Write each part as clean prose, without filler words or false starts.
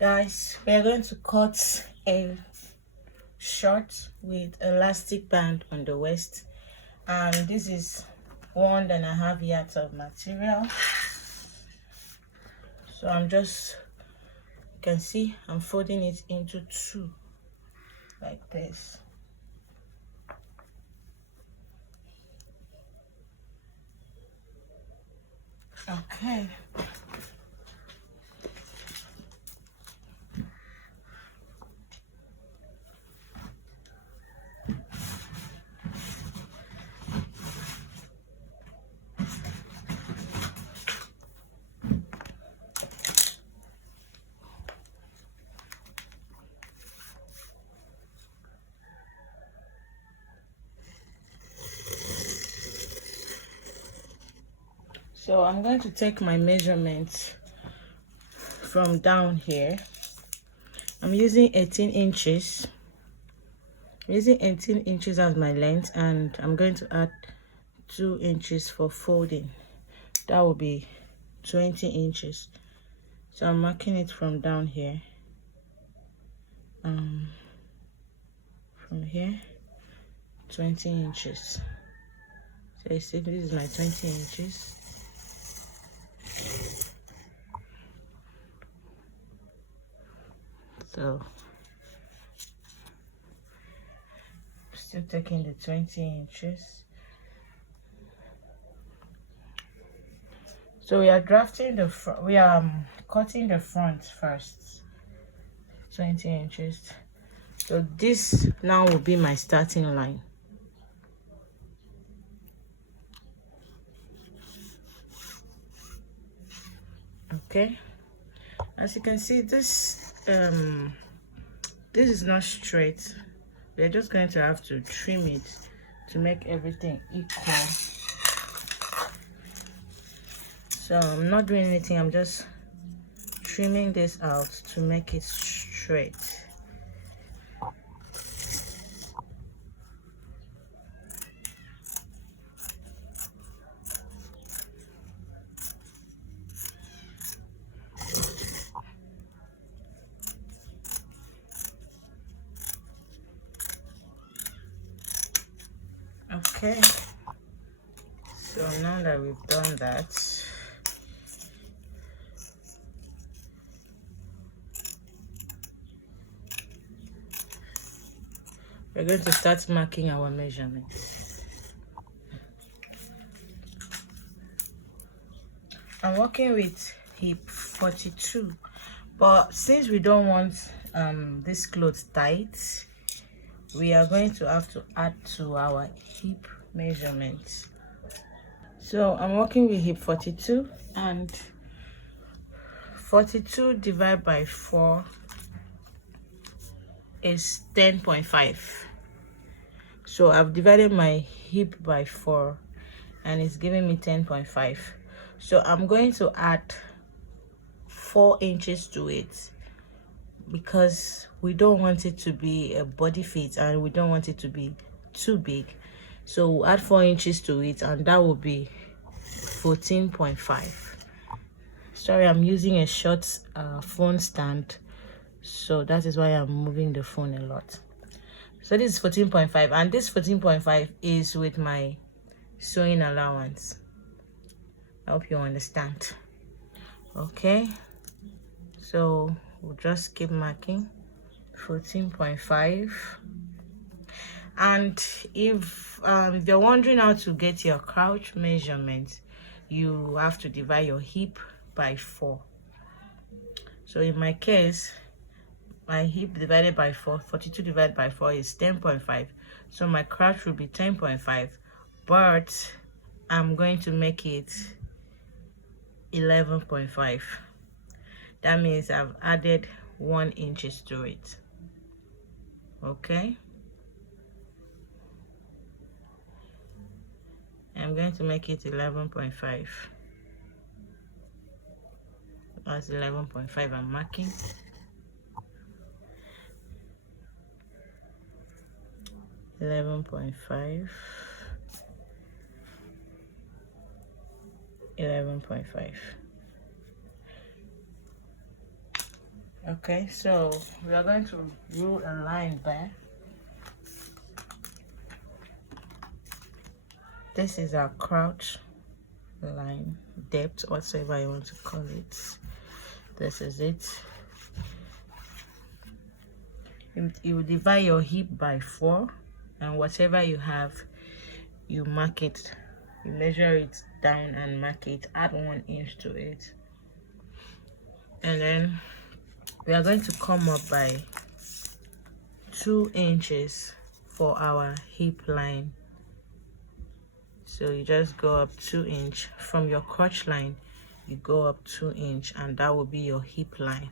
Guys, we're going to cut a short with elastic band on the waist, and this is 1.5 yards of material. So I'm just, you can see I'm folding it into two like this. Okay. So I'm going to take my measurements from down here. I'm using 18 inches. I'm using 18 inches as my length, and I'm going to add 2 inches for folding. That will be 20 inches. So I'm marking it from down here. From here, 20 inches. So you see, this is my 20 inches. So still taking the 20 inches. So we are drafting the front, we are cutting the front first, 20 inches. So this now will be my starting line. Okay, as you can see, this is not straight. We're just going to have to trim it to make everything equal. So I'm not doing anything, I'm just trimming this out to make it straight. Okay, so now that we've done that, we're going to start marking our measurements. I'm working with hip 42, but since we don't want this clothes tight, we are going to have to add to our hip measurements. So I'm working with hip 42, and 42 divided by 4 is 10.5. So I've divided my hip by 4 and it's giving me 10.5. So I'm going to add 4 inches to it because we don't want it to be a body fit and we don't want it to be too big. So we'll add 4 inches to it, and that will be 14.5. Sorry, I'm using a short phone stand, so that is why I'm moving the phone a lot. So this is 14.5, and this 14.5 is with my sewing allowance. I hope you understand. Okay, so we'll just keep marking 14.5. And if you're wondering how to get your crouch measurement, you have to divide your hip by 4. So in my case, my hip divided by 4, 42 divided by 4 is 10.5. So my crouch will be 10.5, but I'm going to make it 11.5. That means I've added 1 inches to it. Okay, I'm going to make it 11.5. That's 11.5 I'm marking. 11.5, 11.5. Okay, so we are going to rule a line there. This is our crotch line, depth, whatever you want to call it. This is it. You will divide your hip by 4, and whatever you have, you mark it. You measure it down and mark it. Add 1 inch to it, and then we are going to come up by 2 inches for our hip line. So you just go up 2 inch from your crotch line. You go up 2 inch, and that will be your hip line.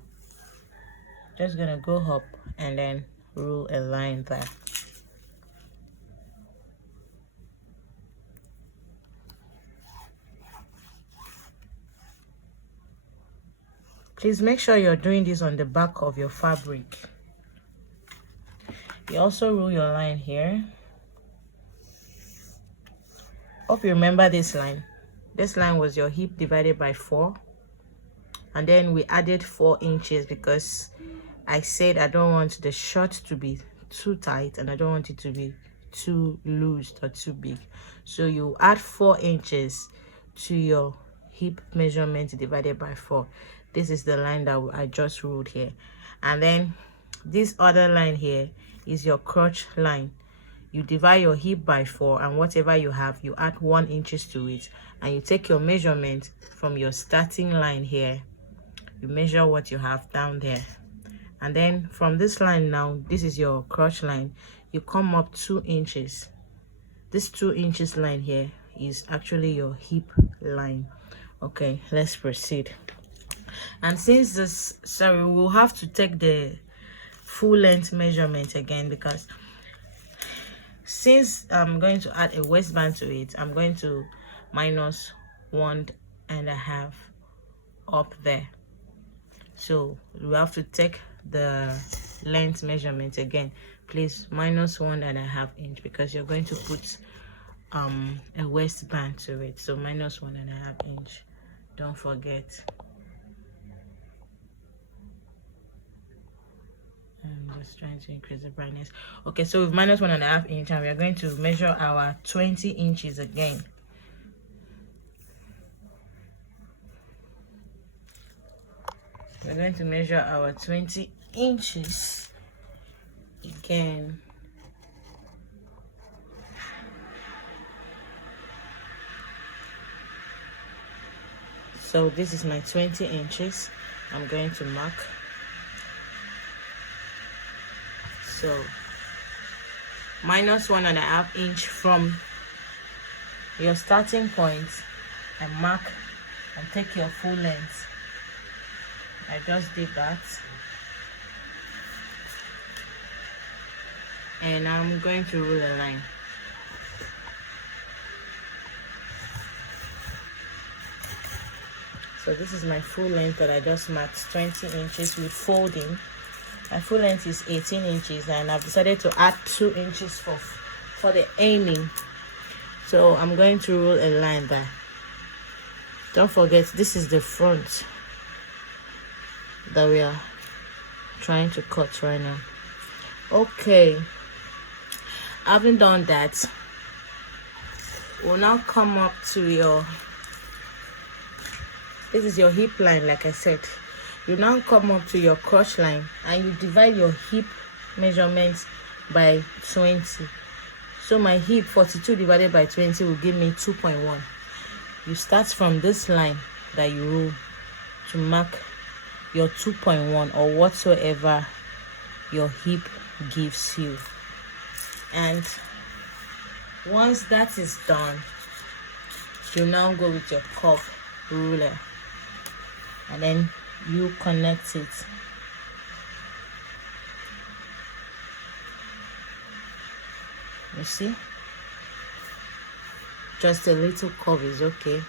Just gonna go up and then rule a line there. Please make sure you're doing this on the back of your fabric. You also rule your line here. Hope you remember this line. This line was your hip divided by 4, and then we added 4 inches because I said I don't want the short to be too tight and I don't want it to be too loose or too big. So you add 4 inches to your hip measurement divided by 4. This is the line that I just ruled here. And then this other line here is your crotch line. You divide your hip by 4, and whatever you have, you add 1 inches to it, and you take your measurement from your starting line here. You measure what you have down there, and then from this line now, this is your crotch line. You come up 2 inches. This 2 inches line here is actually your hip line. Okay, let's proceed. And since this, sorry, we'll have to take the full length measurement again, because since I'm going to add a waistband to it, I'm going to minus 1.5 up there. So we have to take the length measurement again. Please minus 1.5 inch, because you're going to put a waistband to it. So minus 1.5 inch. Don't forget. I'm just trying to increase the brightness. Okay, so we've minus 1.5 inch, and we are going to measure our 20 inches again. We're going to measure our 20 inches again. So this is my 20 inches. I'm going to mark. So minus 1.5 inch from your starting point, and mark and take your full length. I just did that, and I'm going to rule a line. So this is my full length that I just marked, 20 inches with folding. My full length is 18 inches, and I've decided to add 2 inches for the aiming. So I'm going to rule a line there. Don't forget, this is the front that we are trying to cut right now. Okay, having done that, we'll now come up to your, this is your hip line. Like I said, you now come up to your crotch line, and you divide your hip measurements by 20. So my hip, 42 divided by 20 will give me 2.1. You start from this line that you rule to mark your 2.1 or whatsoever your hip gives you. And once that is done, you now go with your curve ruler, and then you connect it. You see, just a little curve is okay.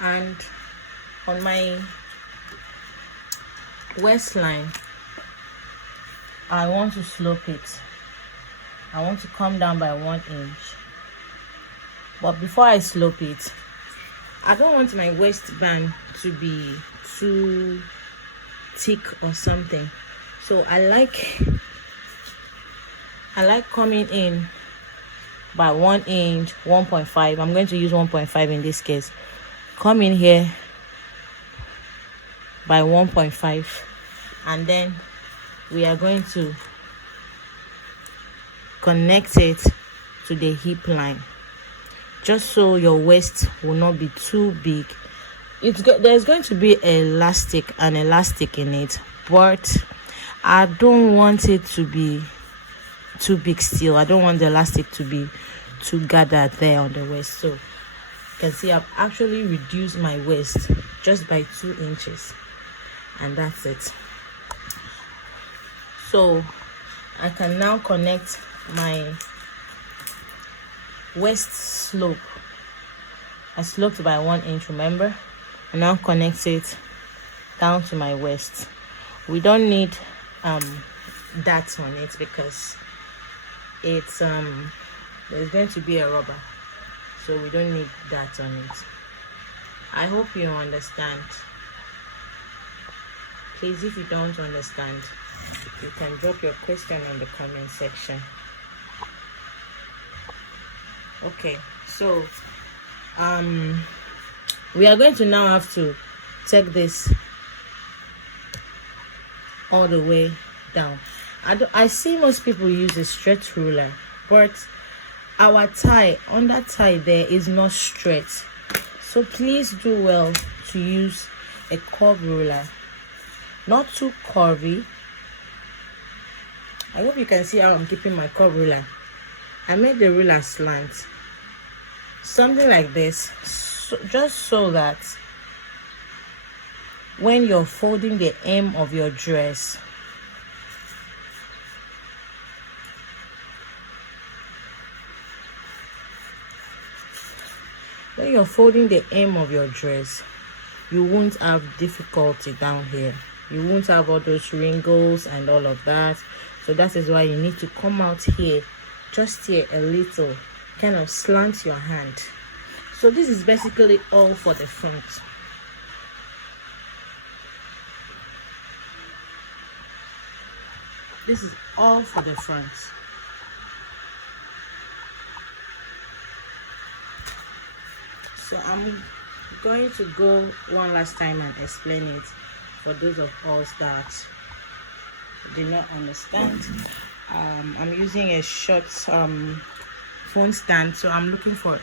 And on my waistline, I want to slope it. I want to come down by 1 inch. But before I slope it, I don't want my waistband to be too thick or something. So I like coming in by 1 inch, 1.5. I'm going to use 1.5 in this case. Come in here by 1.5, and then we are going to connect it to the hip line, just so your waist will not be too big. There's going to be an elastic in it, but I don't want it to be too big still. I don't want the elastic to be too gathered there on the waist. So you can see I've actually reduced my waist just by 2 inches, and that's it. So I can now connect my waist slope. I sloped by 1 inch, remember? I now connect it down to my waist. We don't need that on it because it's there's going to be a rubber, so we don't need that on it. I hope you understand. Please, if you don't understand, you can drop your question in the comment section. Okay, so we are going to now have to take this all the way down. I see most people use a straight ruler, but our under tie there is not straight. So please do well to use a curved ruler, not too curvy. I hope you can see how I'm keeping my curved ruler. I made the ruler slant, something like this, just so that when you're folding the hem of your dress, you won't have difficulty down here. You won't have all those wrinkles and all of that. So that is why you need to come out here, just here a little, kind of slant your hand. So this is basically all for the front. This is all for the front. So I'm going to go one last time and explain it for those of us that did not understand. I'm using a short phone stand, so I'm looking for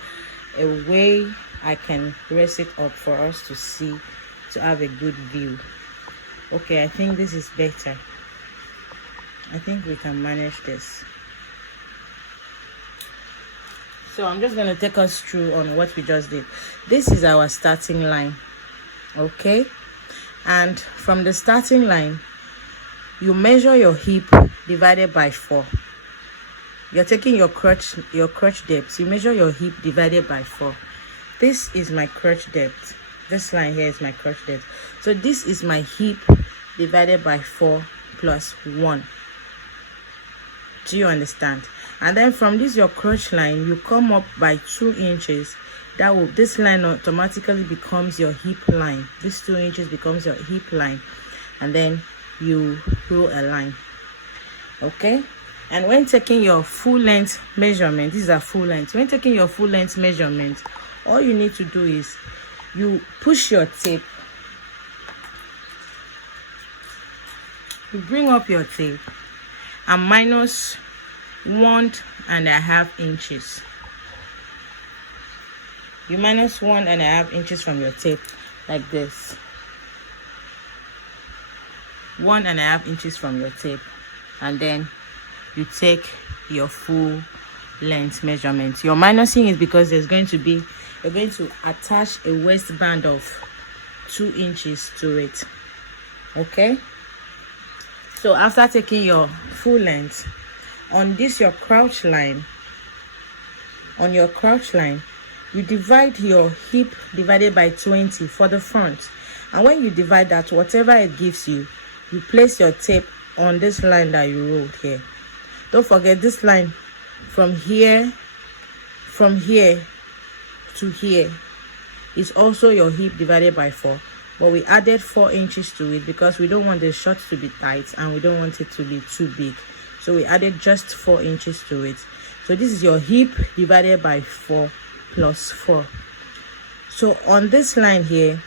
a way I can raise it up for us to see, to have a good view. Okay, I think this is better. I think we can manage this. So I'm just going to take us through on what we just did. This is our starting line, okay? And from the starting line, you measure your hip divided by 4. You're taking your crotch depth. You measure your hip divided by 4. This is my crotch depth. This line here is my crotch depth. So this is my hip divided by 4 plus 1. Do you understand? And then from this your crotch line, you come up by 2 inches. This line automatically becomes your hip line. This 2 inches becomes your hip line, and then you roll a line. Okay? And when taking your full length measurement, these are full length. When taking your full length measurement, all you need to do is you push your tape. You bring up your tape and minus 1.5 inches. You minus 1.5 inches from your tape like this. 1.5 inches from your tape, and then you take your full length measurement. Your minusing is because you're going to attach a waistband of 2 inches to it. Okay, so after taking your full length on this your crouch line, you divide your hip divided by 20 for the front, and when you divide that, whatever it gives you, you place your tape on this line that you rolled here. Don't forget this line from here to here is also your hip divided by 4. but we added 4 inches to it because we don't want the short to be tight and we don't want it to be too big. So we added just 4 inches to it. So this is your hip divided by 4 plus 4. So on this line here,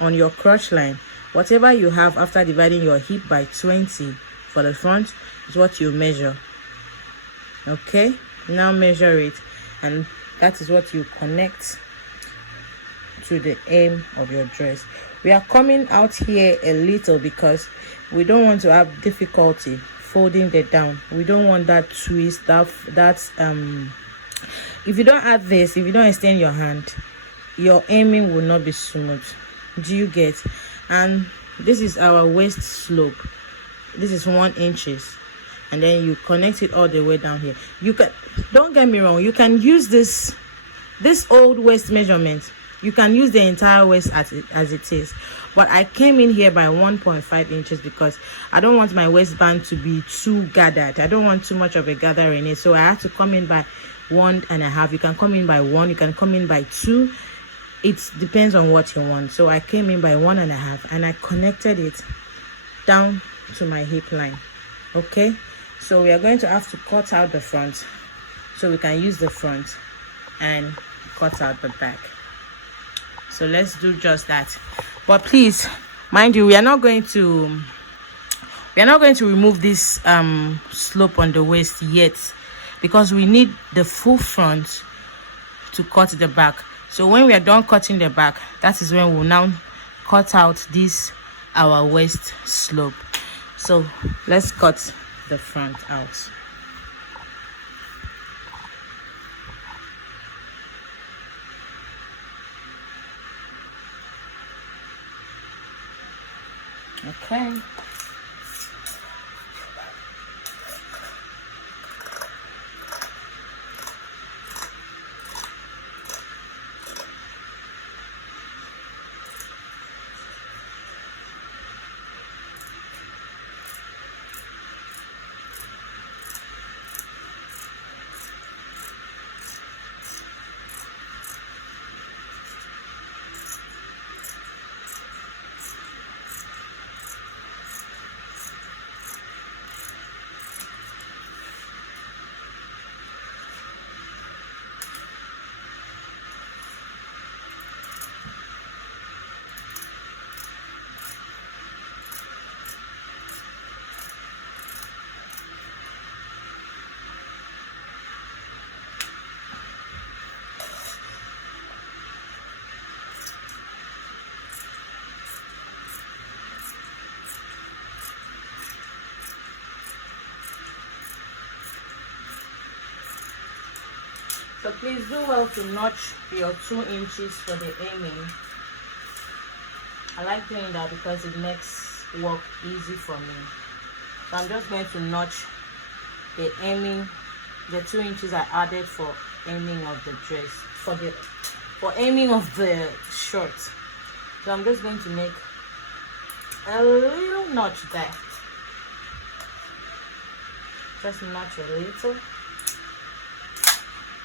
on your crotch line, whatever you have after dividing your hip by 20 for the front is what you measure. Okay, now measure it, and that is what you connect to the hem of your dress. We are coming out here a little because we don't want to have difficulty folding it down. We don't want that twist, that's if you don't add this, if you don't extend your hand, your hemming will not be smooth. Do you get? And this is our waist slope. This is 1 inches, and then you connect it all the way down here. You can, don't get me wrong, you can use this old waist measurement. You can use the entire waist as it is, but I came in here by 1.5 inches because I don't want my waistband to be too gathered. I don't want too much of a gather in it, so I have to come in by 1.5. You can come in by 1, you can come in by 2. It depends on what you want. So I came in by 1.5 and I connected it down to my hip line. Okay, so we are going to have to cut out the front so we can use the front and cut out the back. So let's do just that. But please, mind you, we are not going to remove this slope on the waist yet, because we need the full front to cut the back. So when we are done cutting the back, that is when we'll now cut out this our waist slope. So let's cut the front out. Okay. So please do well to notch your 2 inches for the hemming. I like doing that because it makes work easy for me. So I'm just going to notch the hemming, the 2 inches I added for hemming of the dress, for hemming of the shirt. So I'm just going to make a little notch there. Just notch a little.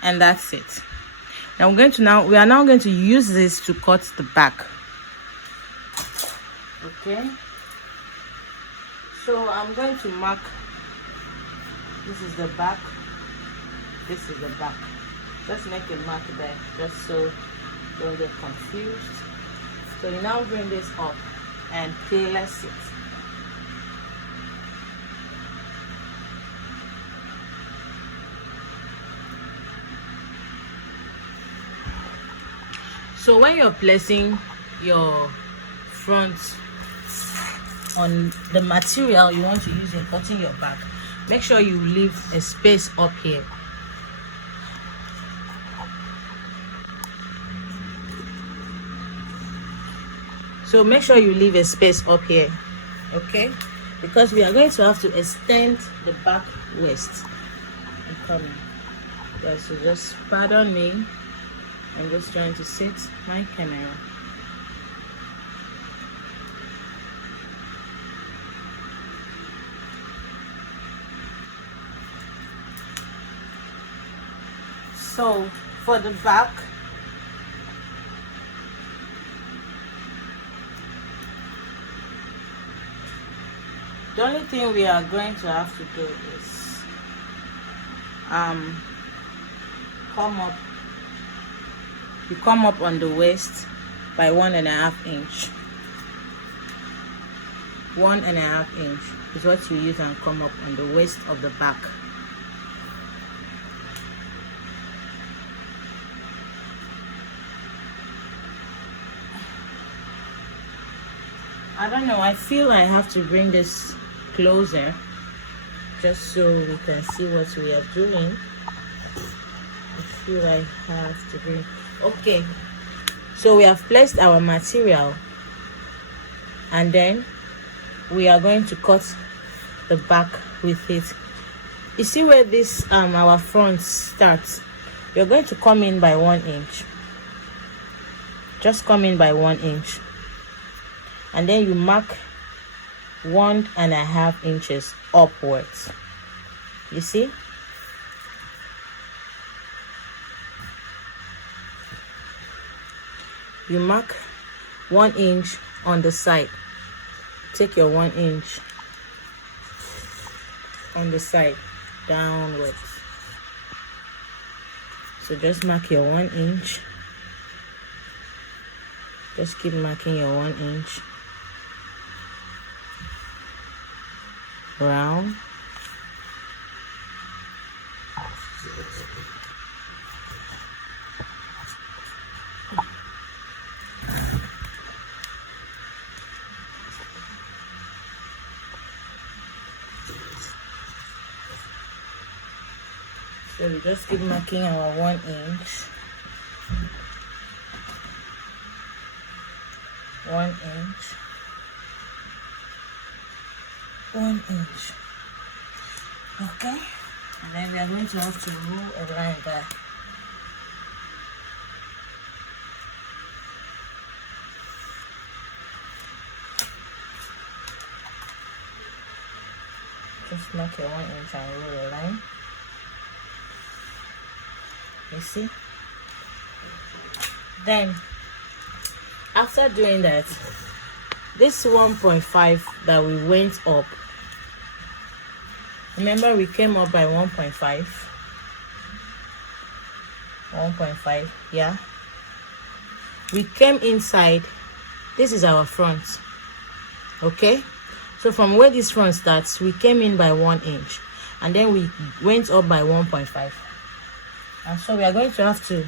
And that's it. Now we are now going to use this to cut the back. Okay, so I'm going to mark, this is the back, this is the back. Just make a mark there, just so you don't get confused. So you now bring this up and place it. So when you're placing your front on the material you want to use in cutting your back, make sure you leave a space up here. So make sure you leave a space up here, okay? Because we are going to have to extend the back waist. I'm coming. Guys, so just pardon me. I'm just trying to set my camera. So for the back, The only thing we are going to have to do is come up. You come up on the waist by 1.5 inch. 1.5 inch is what you use and come up on the waist of the back. I don't know, I feel I have to bring this closer just so we can see what we are doing. I feel I have to bring. Okay, so we have placed our material and then we are going to cut the back with it. You see where this our front starts? You're going to come in by 1 inch. Just come in by 1 inch. And then you mark 1.5 inches upwards. You see? You mark 1 inch on the side. Take your 1 inch on the side downwards. So just mark your 1 inch. Just keep marking your 1 inch. Round. So we just keep marking our 1 inch. 1 inch. 1 inch. Okay, and then we are going to have to rule a line there. Just mark your 1 inch and rule a line. You see? Then after doing that, this 1.5 that we went up, remember we came up by 1.5, yeah, we came inside. This is our front. Okay, so from where this front starts, we came in by 1 inch and then we went up by 1.5, and so we are going to have to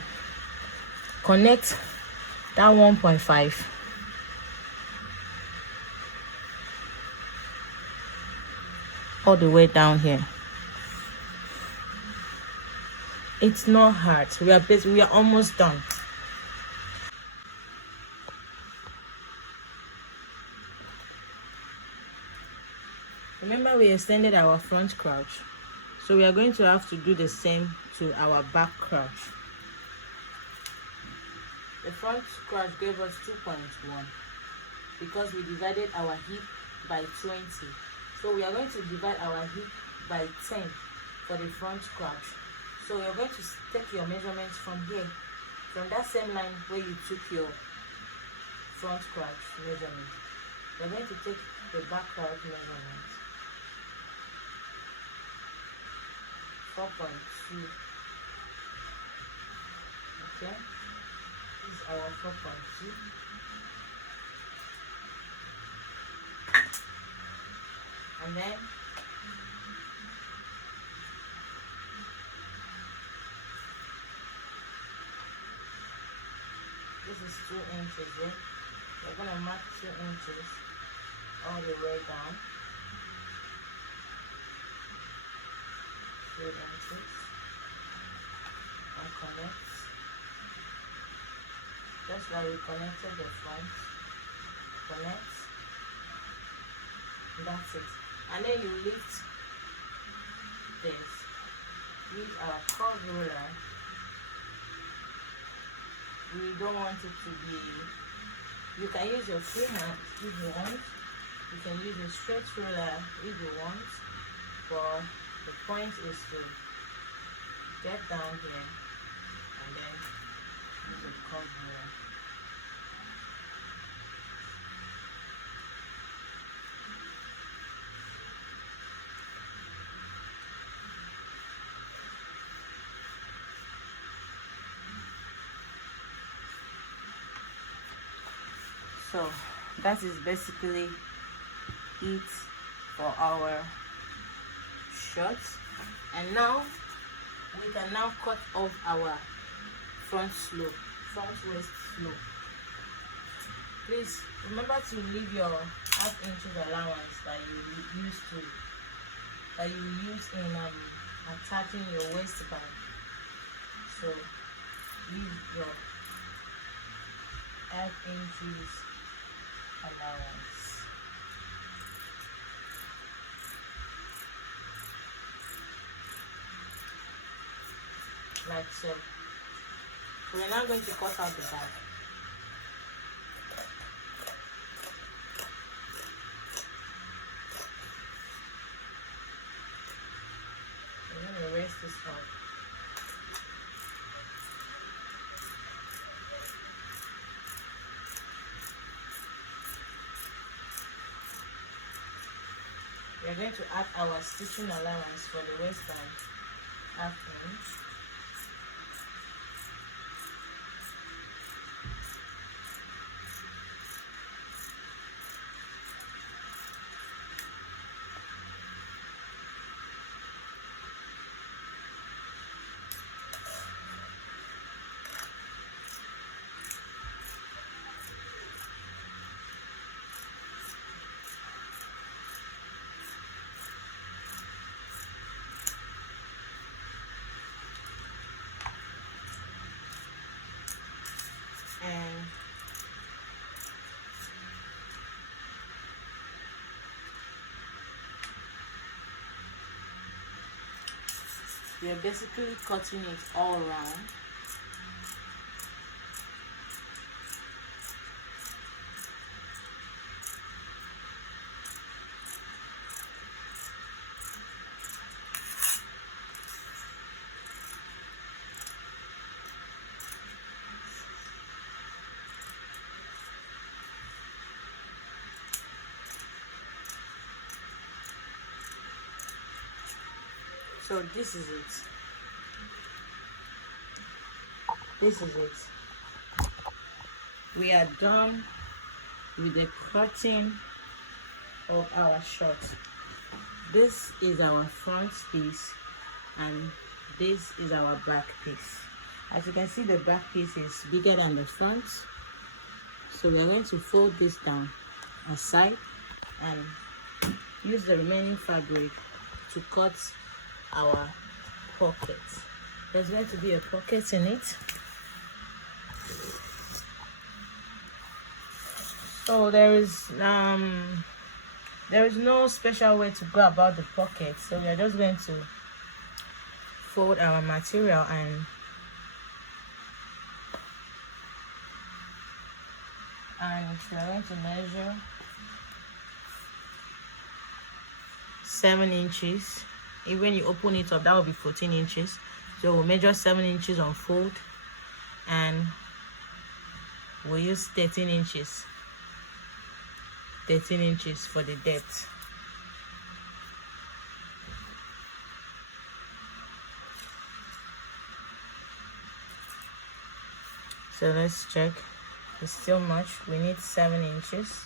connect that 1.5 all the way down here. It's not hard. We are almost done. Remember we extended our front crouch, so we are going to have to do the same to our back crouch. The front crouch gave us 2.1 because we divided our hip by 20. So we are going to divide our hip by 10 for the front crouch. So you're going to take your measurements from here, from that same line where you took your front crouch measurement. You're going to take the back crouch measurement. 4.2. Okay, this is our 4.2. And then this is 2 inches. We're gonna mark 2 inches all the way down. 2 inches and connect, just like we connected the front. Connect. That's it. And then you lift this with our curve ruler. We don't want it to be, you can use your free hand if you want, you can use a straight ruler if you want, but the point is to get down here and then use a curve ruler. So that is basically it for our shorts. And now we can now cut off our front waist slope. Please remember to leave your half-inch allowance that you use in attaching your waistband. So leave your half-inch allowance. Like so. So we're now going to cut out the back. We're going to erase this out. We are going to add our stitching allowance for the waistband, half-inch. And we are basically cutting it all around. So this is it. This is it. We are done with the cutting of our shorts. This is our front piece and this is our back piece. As you can see, the back piece is bigger than the front, so we're going to fold this down aside and use the remaining fabric to cut our pocket. There's going to be a pocket in it, so there is no special way to go about the pocket. So we are just going to fold our material and we are going to measure 7 inches. When you open it up, that will be 14 inches. So we'll measure 7 inches on fold and we'll use 13 inches for the depth. So let's check. It's still much. We need 7 inches.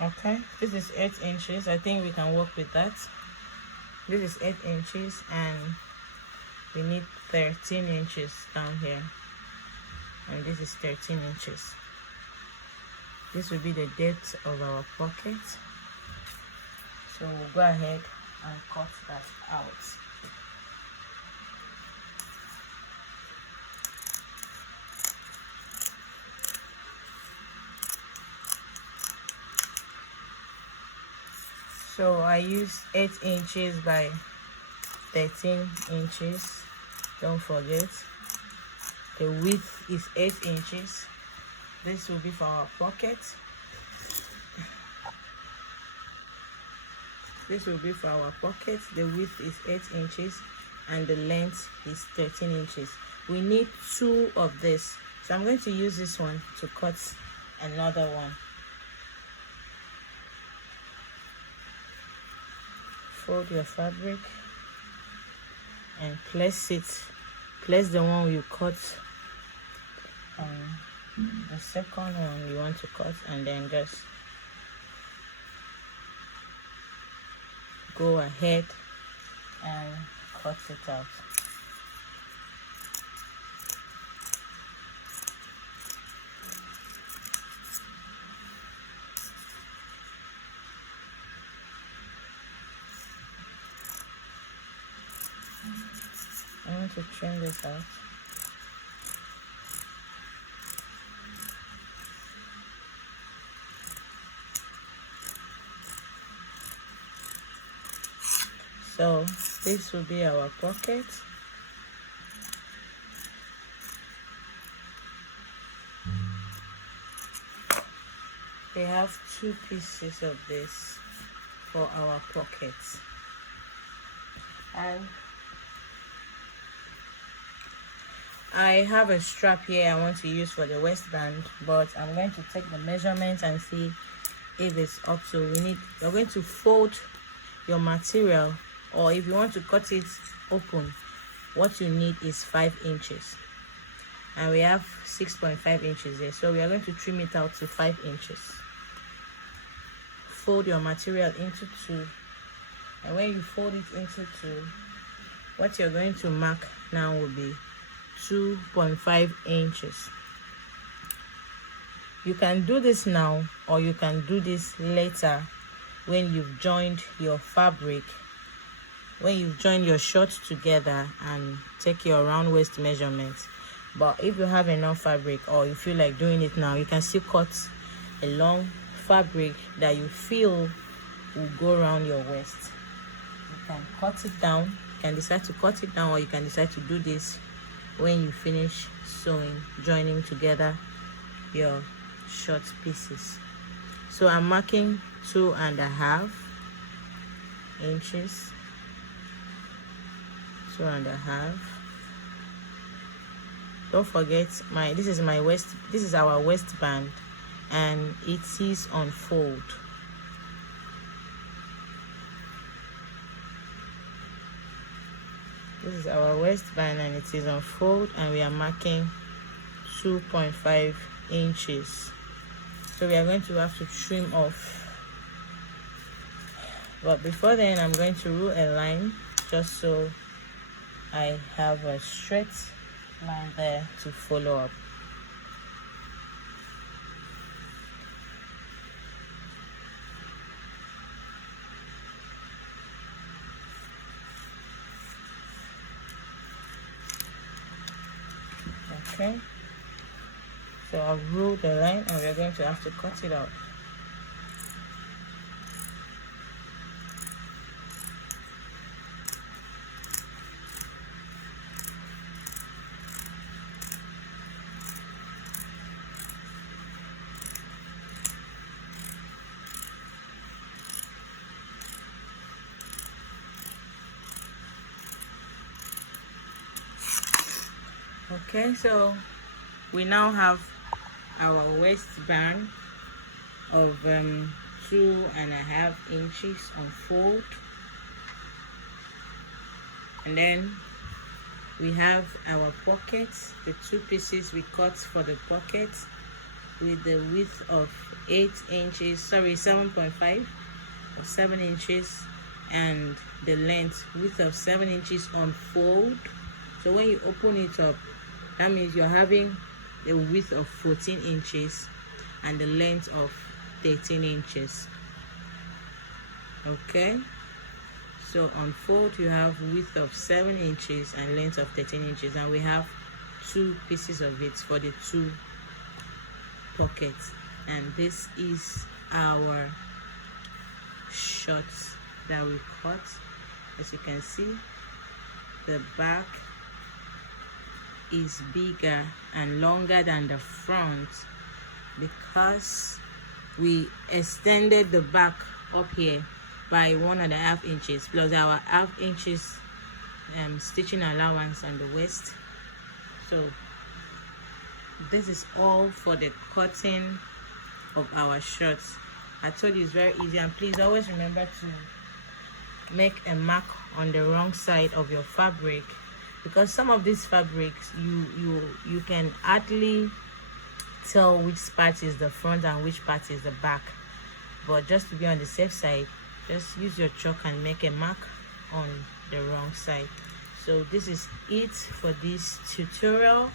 Okay, this is 8 inches. I think we can work with that. This is 8 inches and we need 13 inches down here, and this is 13 inches. This will be the depth of our pocket, so we'll go ahead and cut that out. So I used 8 inches by 13 inches. Don't forget, the width is 8 inches. This will be for our pocket. This will be for our pocket. The width is 8 inches and the length is 13 inches. We need 2 of this, so I'm going to use this one to cut another one. fold your fabric and place the one you cut on the second one you want to cut, and then just go ahead and cut it out. I want to trim this out. So this will be our pocket. We have 2 pieces of this for our pockets, and I have a strap here I want to use for the waistband, but I'm going to take the measurements and see if it's up to. You're going to fold your material, or if you want to cut it open, what you need is 5 inches, and we have 6.5 inches there, so we are going to trim it out to 5 inches. Fold your material into 2, and when you fold it into 2, what you're going to mark now will be 2.5 inches. You can do this now, or you can do this later when you've joined your fabric, when you've joined your shorts together and take your round waist measurements. But if you have enough fabric, or you feel like doing it now, you can still cut a long fabric that you feel will go around your waist. You can cut it down. You can decide to cut it down, or you can decide to do this when you finish sewing, joining together your short pieces. So I'm marking 2.5 inches, 2.5. Don't forget, this is our waistband, and it is on fold. This is our waistband and it is on fold, and we are marking 2.5 inches. So we are going to have to trim off, but before then I'm going to rule a line just so I have a straight line there to follow up. Okay, so I've ruled the line, and we're going to have to cut it out. Okay, so we now have our waistband of 2.5 inches on fold, and then we have our pockets, the 2 pieces we cut for the pocket, with the width of 7.5 or 7 inches, and the width of 7 inches on fold. So when you open it up, that means you're having a width of 14 inches and the length of 13 inches. Okay, so on fold you have width of 7 inches and length of 13 inches, and we have 2 pieces of it for the 2 pockets. And this is our shorts that we cut. As you can see, the back is bigger and longer than the front because we extended the back up here by 1.5 inches plus our half inches stitching allowance on the waist. So this is all for the cutting of our shorts. I told you it's very easy, and please always remember to make a mark on the wrong side of your fabric, because some of these fabrics you can hardly tell which part is the front and which part is the back. But just to be on the safe side, just use your chalk and make a mark on the wrong side. So this is it for this tutorial.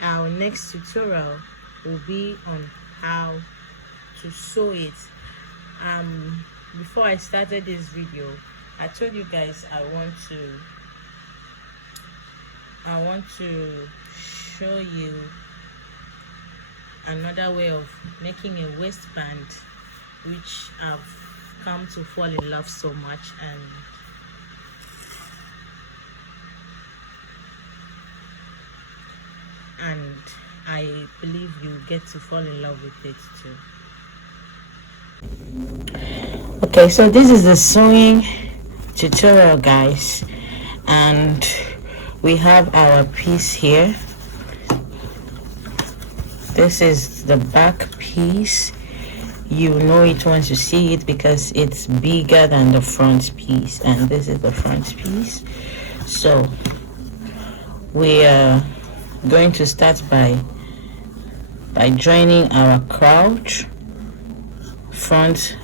Our next tutorial will be on how to sew it. Before I started this video, I told you guys I want to show you another way of making a waistband, which I've come to fall in love so much, and I believe you get to fall in love with it too. Okay, so this is the sewing tutorial, guys, and we have our piece here. This is the back piece. You know it once you see it because it's bigger than the front piece, and this is the front piece. So we are going to start by joining our crouch front.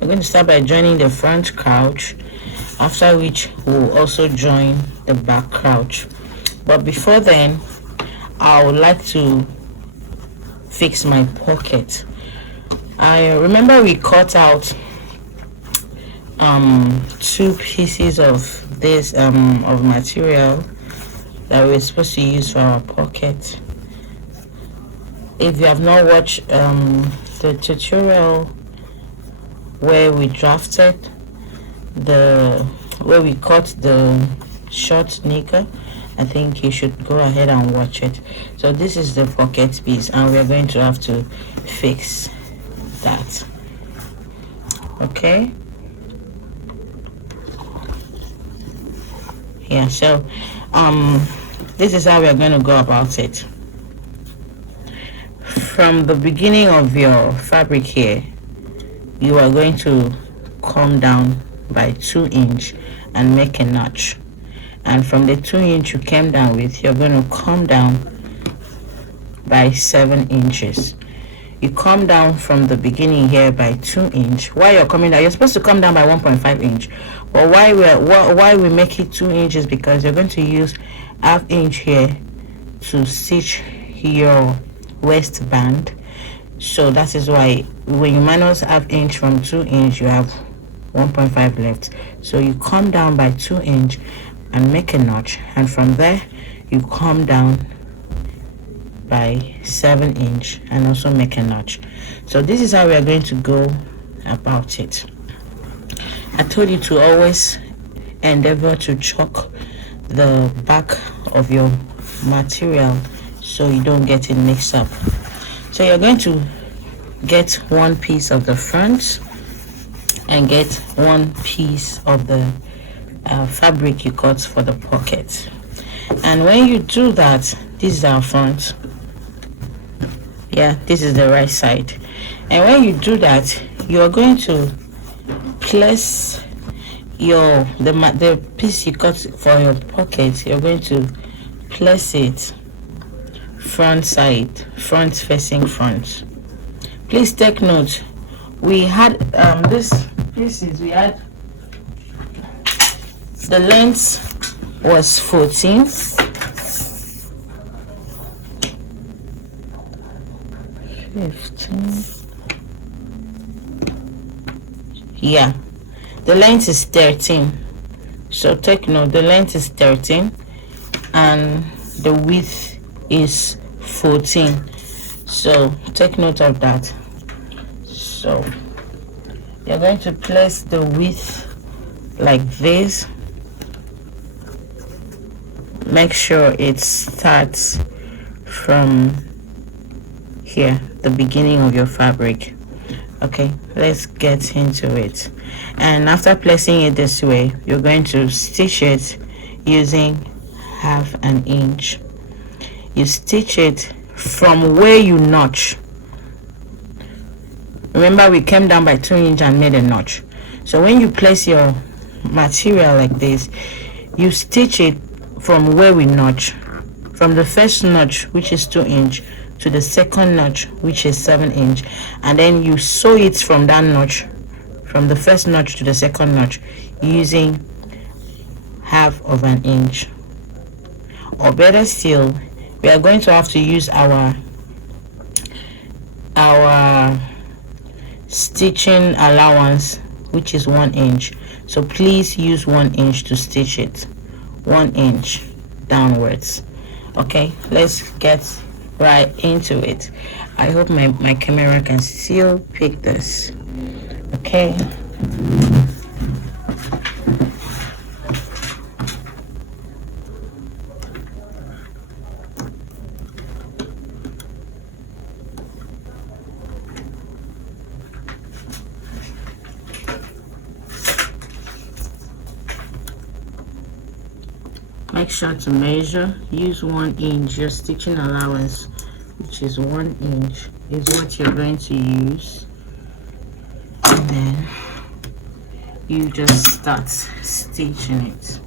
We're going to start by joining the front crouch, after which we'll also join the back crouch. But before then, I would like to fix my pocket. I remember we cut out 2 pieces of this of material that we're supposed to use for our pocket. If you have not watched the tutorial where we drafted where we cut the short knicker, I think you should go ahead and watch it. So this is the pocket piece, and we're going to have to fix that. Okay, yeah, so this is how we're going to go about it. From the beginning of your fabric here, you are going to come down by 2 inch and make a notch, and from the 2 inch you came down with, you're going to come down by 7 inches. You come down from the beginning here by 2 inch. While you're coming down, you're supposed to come down by 1.5 inch, but why we make it 2 inches, because you're going to use ½ inch here to stitch your waistband. So that is why when you minus ½ inch from 2 inch, you have 1.5 left. So you come down by 2 inch and make a notch, and from there you come down by 7 inch and also make a notch. So this is how we are going to go about it. I told you to always endeavor to chalk the back of your material so you don't get it mixed up. So you're going to get 1 piece of the front and get 1 piece of the fabric you cut for the pocket. And when you do that, this is our front. Yeah, this is the right side. And when you do that, you are going to place the piece you cut for your pocket. You're going to place it front side, front facing front. Please take note, we had this pieces, we had the length was 14, 15, yeah, the length is 13. So take note, the length is 13 and the width is 14. So take note of that. So you're going to place the width like this. Make sure it starts from here, the beginning of your fabric. Okay, let's get into it. And after placing it this way, you're going to stitch it using ½ inch. You stitch it from where you notch. Remember, we came down by 2 inch and made a notch. So when you place your material like this, you stitch it from where we notch, from the first notch, which is 2 inch, to the second notch, which is 7 inch, and then you sew it from that notch, from the first notch to the second notch, using 1/2 inch. Or better still, we are going to have to use our stitching allowance, which is 1 inch. So please use 1 inch to stitch it, 1 inch downwards. Okay, let's get right into it. I hope my camera can still pick this. Okay. Make sure to measure. Use 1 inch. Your stitching allowance, which is 1 inch, is what you're going to use. And then you just start stitching it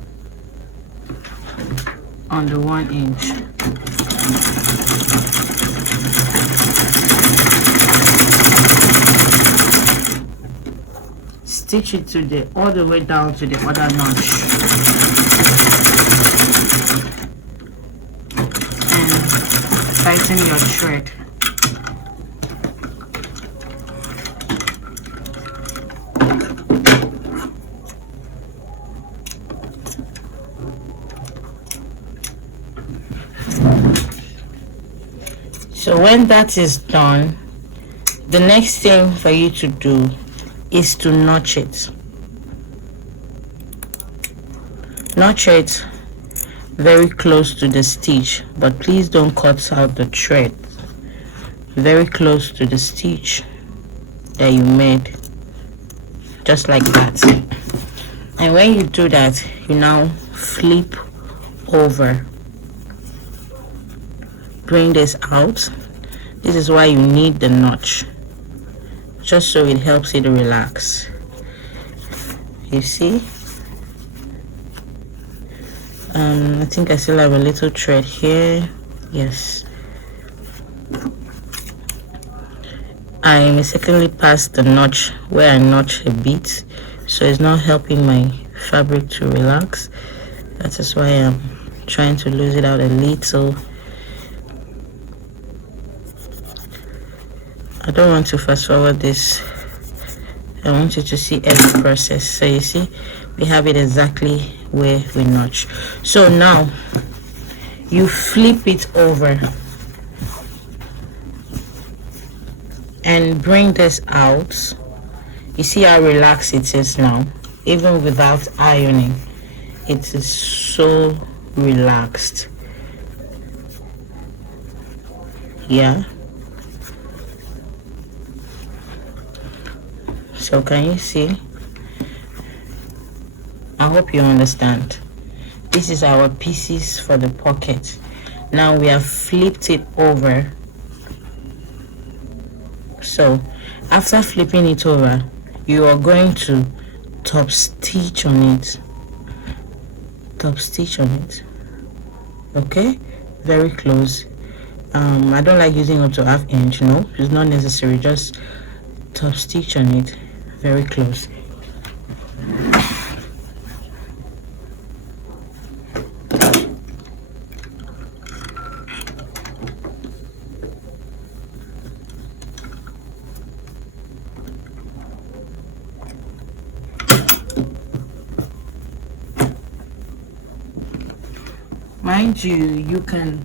on the 1 inch. Stitch it to the all the way down to the other notch. Tighten your thread. So when that is done, the next thing for you to do is to notch it. Notch it very close to the stitch, but please don't cut out the thread. Very close to the stitch that you made, just like that. And when you do that, you now flip over. Bring this out. This is why you need the notch, just so it helps it relax. You see? I think I still have a little thread here. Yes, I mistakenly passed the notch where I notched a bit, so it's not helping my fabric to relax. That is why I'm trying to lose it out a little. I don't want to fast forward this. I want you to see every process. So you see, we have it exactly where we notch. So now you flip it over and bring this out. You see how relaxed it is now, even without ironing. It is so relaxed. Yeah. So can you see? I hope you understand. This is our pieces for the pocket. Now we have flipped it over. So after flipping it over, you are going to top stitch on it. Top stitch on it. Okay, very close. I don't like using up to 1/2 inch. No, it's not necessary. Just top stitch on it, very close. Mind you, you can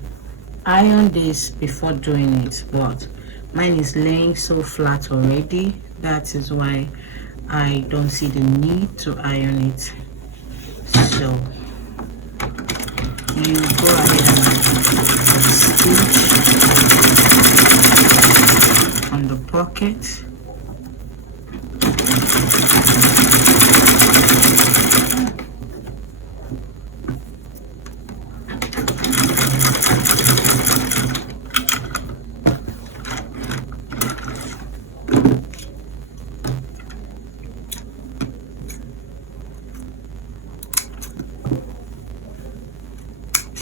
iron this before doing it, but mine is laying so flat already. That is why I don't see the need to iron it. So you go ahead and stitch on the pocket.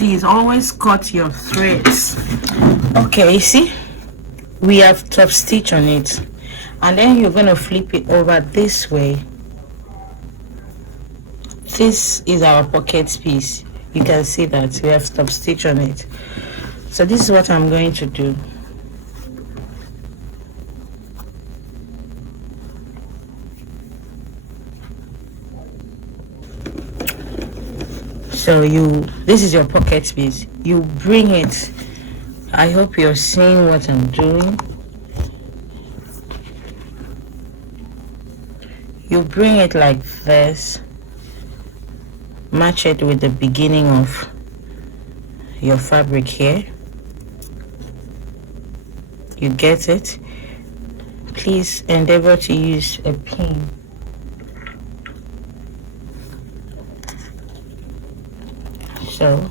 please always cut your threads. Okay, you see we have top stitch on it, and then you're going to flip it over this way. This is our pocket piece. You can see that we have top stitch on it. So this is what I'm going to do. So this is your pocket piece. You bring it, I hope you're seeing what I'm doing. You bring it like this, match it with the beginning of your fabric here. You get it? Please endeavor to use a pin. So,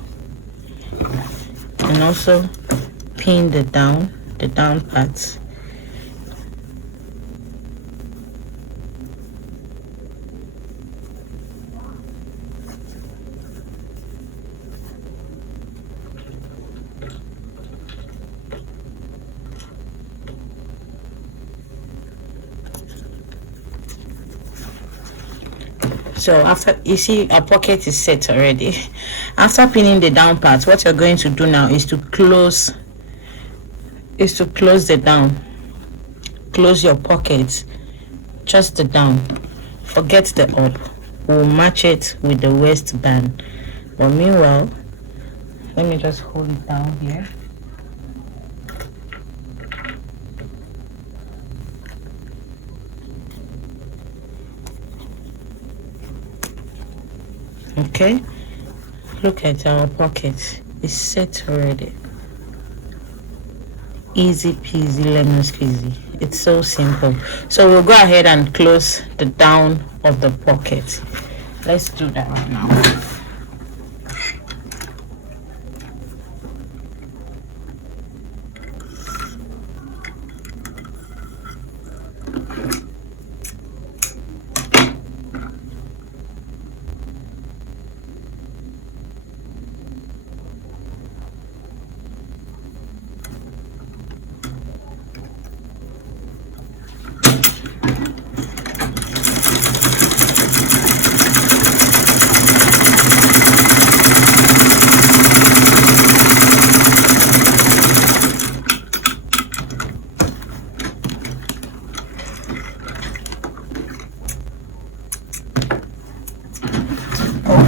and also pin the down parts. So after, you see our pocket is set already. After pinning the down part, what you're going to do now is to close the down. Close your pocket, just the down, forget the up. We'll match it with the waistband, but meanwhile, let me just hold it down here. Okay, look at our pocket. It's set already. Easy peasy lemon squeezy. It's so simple. So we'll go ahead and close the down of the pocket. Let's do that right now.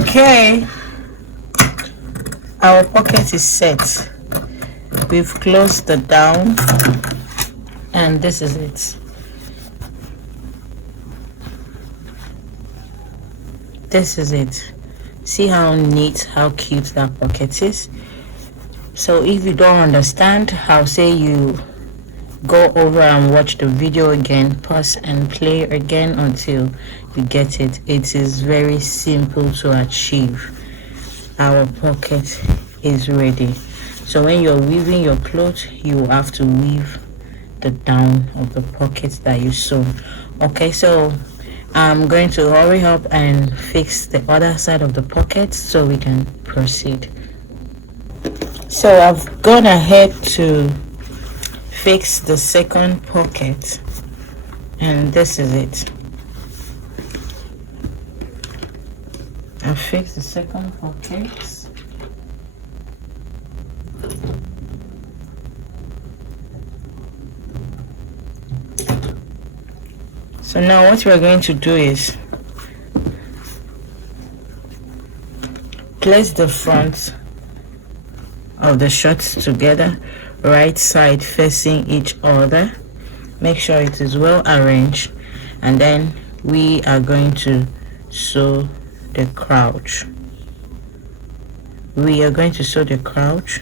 Okay, our pocket is set. We've closed the down, and this is it. This is it. See how neat, how cute that pocket is. So if you don't understand, I'll say you go over and watch the video again, pause and play again until you get it. It is very simple to achieve. Our pocket is ready. So when you're weaving your clothes, you have to weave the down of the pocket that you sew. Okay, so I'm going to hurry up and fix the other side of the pocket so we can proceed. So I've gone ahead to fix the second pocket, and this is it. I fixed the second pocket. So now what we're going to do is place the front of the shorts together, right side facing each other. Make sure it is well arranged, and then we are going to sew the crouch. We are going to sew the crouch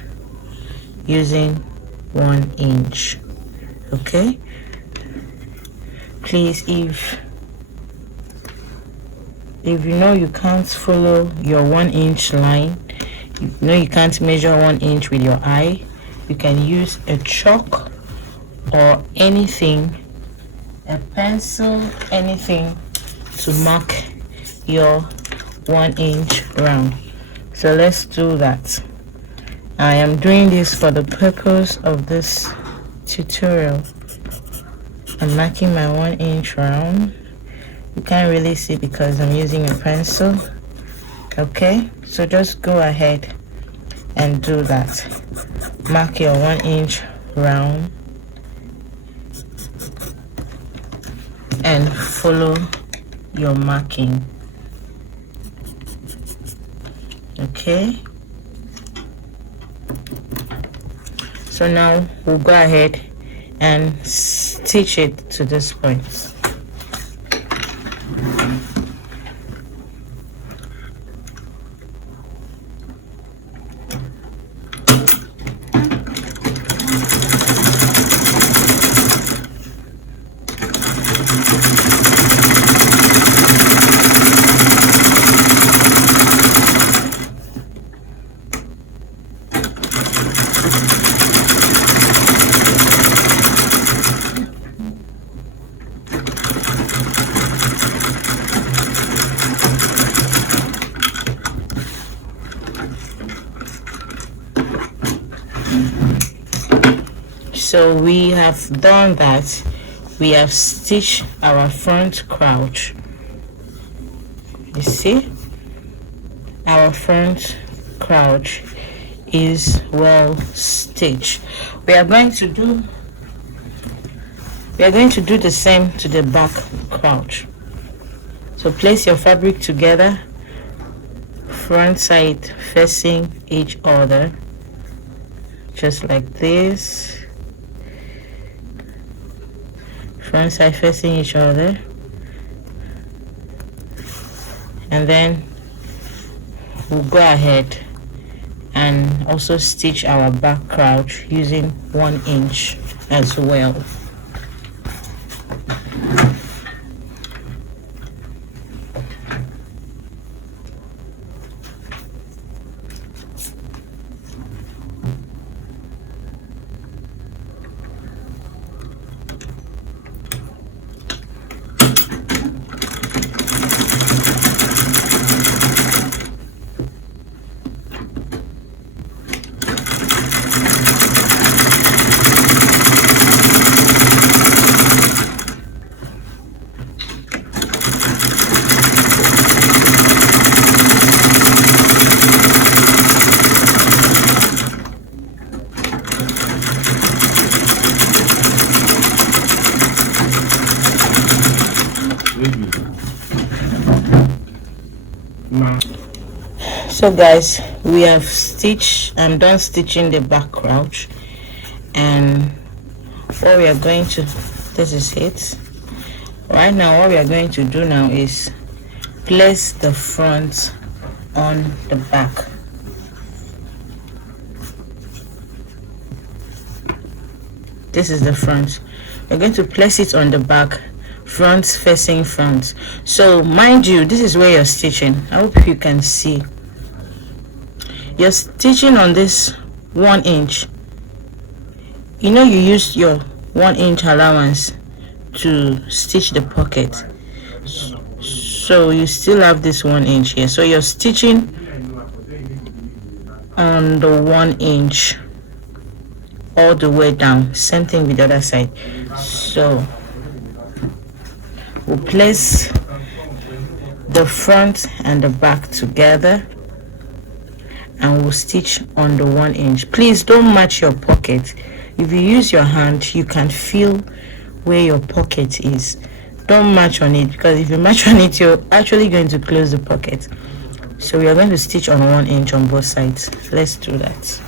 using 1 inch. Okay, please, if you know you can't follow your 1 inch line, you know you can't measure 1 inch with your eye, you can use a chalk or anything, a pencil, anything to mark your 1 inch round. So let's do that. I am doing this for the purpose of this tutorial. I'm marking my 1-inch round. You can't really see because I'm using a pencil. Okay, so just go ahead and do that. Mark your 1-inch round and follow your marking. Okay, so now we'll go ahead and stitch it to this point. So we have done that. We have stitched our front crouch. You see, our front crouch is well stitched. We are going to do the same to the back crouch. So place your fabric together, front side facing each other, just like this. Front side facing each other, and then we'll go ahead and also stitch our back crouch using 1 inch as well. So guys, we have stitched, I'm done stitching the back crouch, and what we are going to, this is it right now. What we are going to do now is place the front on the back. This is the front. We're going to place it on the back, front facing front. So mind you, this is where you're stitching. I hope you can see. You're stitching on this 1 inch. You know, you used your 1 inch allowance to stitch the pocket, so you still have this 1 inch here. So you're stitching on the 1 inch all the way down. Same thing with the other side. So we'll place the front and the back together, and we'll stitch on the 1 inch. Please don't match your pocket. If you use your hand, you can feel where your pocket is. Don't match on it, because if you match on it, you're actually going to close the pocket. So we are going to stitch on 1 inch on both sides. Let's do that.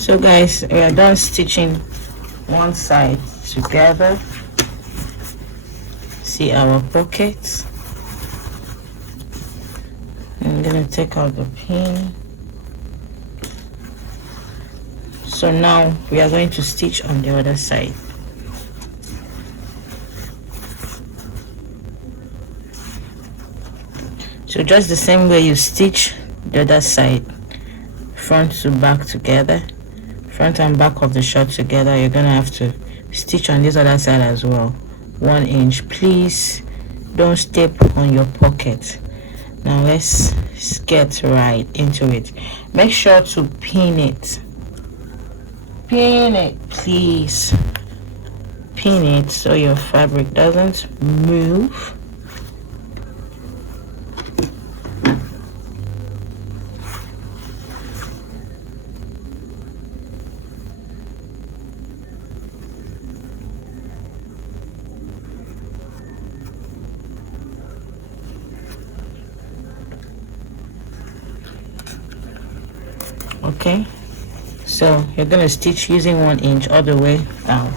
So guys, we are done stitching one side together. See our pockets. I'm gonna take out the pin. So now we are going to stitch on the other side. So just the same way you stitch the other side, front to back together, front and back of the shot together, you're gonna have to stitch on this other side as well. 1 inch. Please don't step on your pocket. Now let's get right into it. Make sure to pin it. Pin it, please. Pin it so your fabric doesn't move. Okay, so you're gonna stitch using 1 inch all the way down.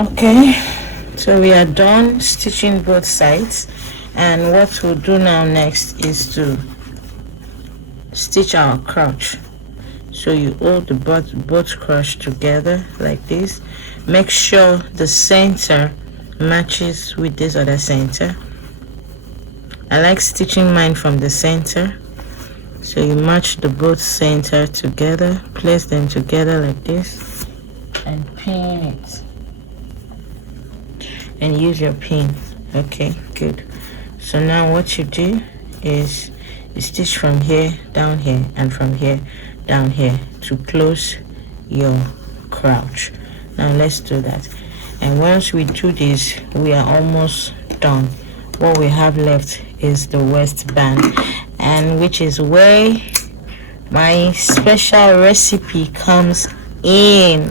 Okay, so we are done stitching both sides, and what we'll do now next is to stitch our crotch. So you hold the both crotch together like this. Make sure the center matches with this other center. I like stitching mine from the center, so you match the both center together, place them together like this, and pin it. And use your pin. Okay, good. So now what you do is you stitch from here down here and from here down here to close your crotch. Now let's do that. And once we do this, we are almost done. What we have left is the waistband, and which is where my special recipe comes in.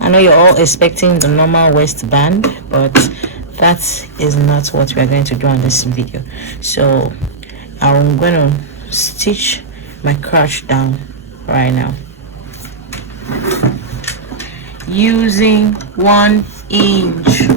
I know you're all expecting the normal waistband, but that is not what we are going to do on this video. So I'm going to stitch my crotch down right now using 1 inch.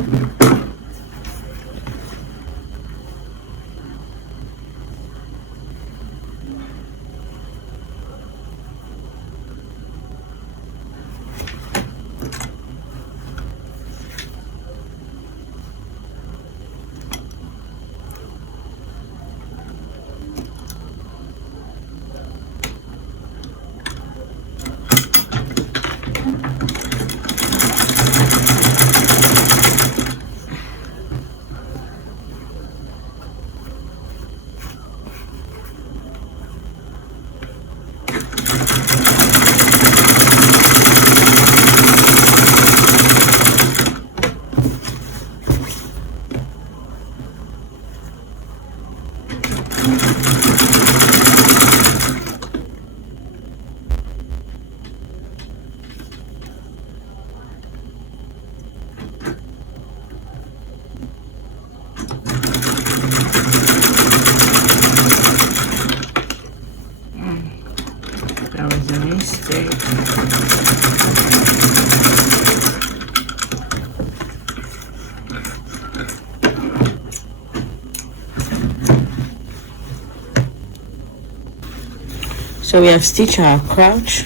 So we have stitched our crotch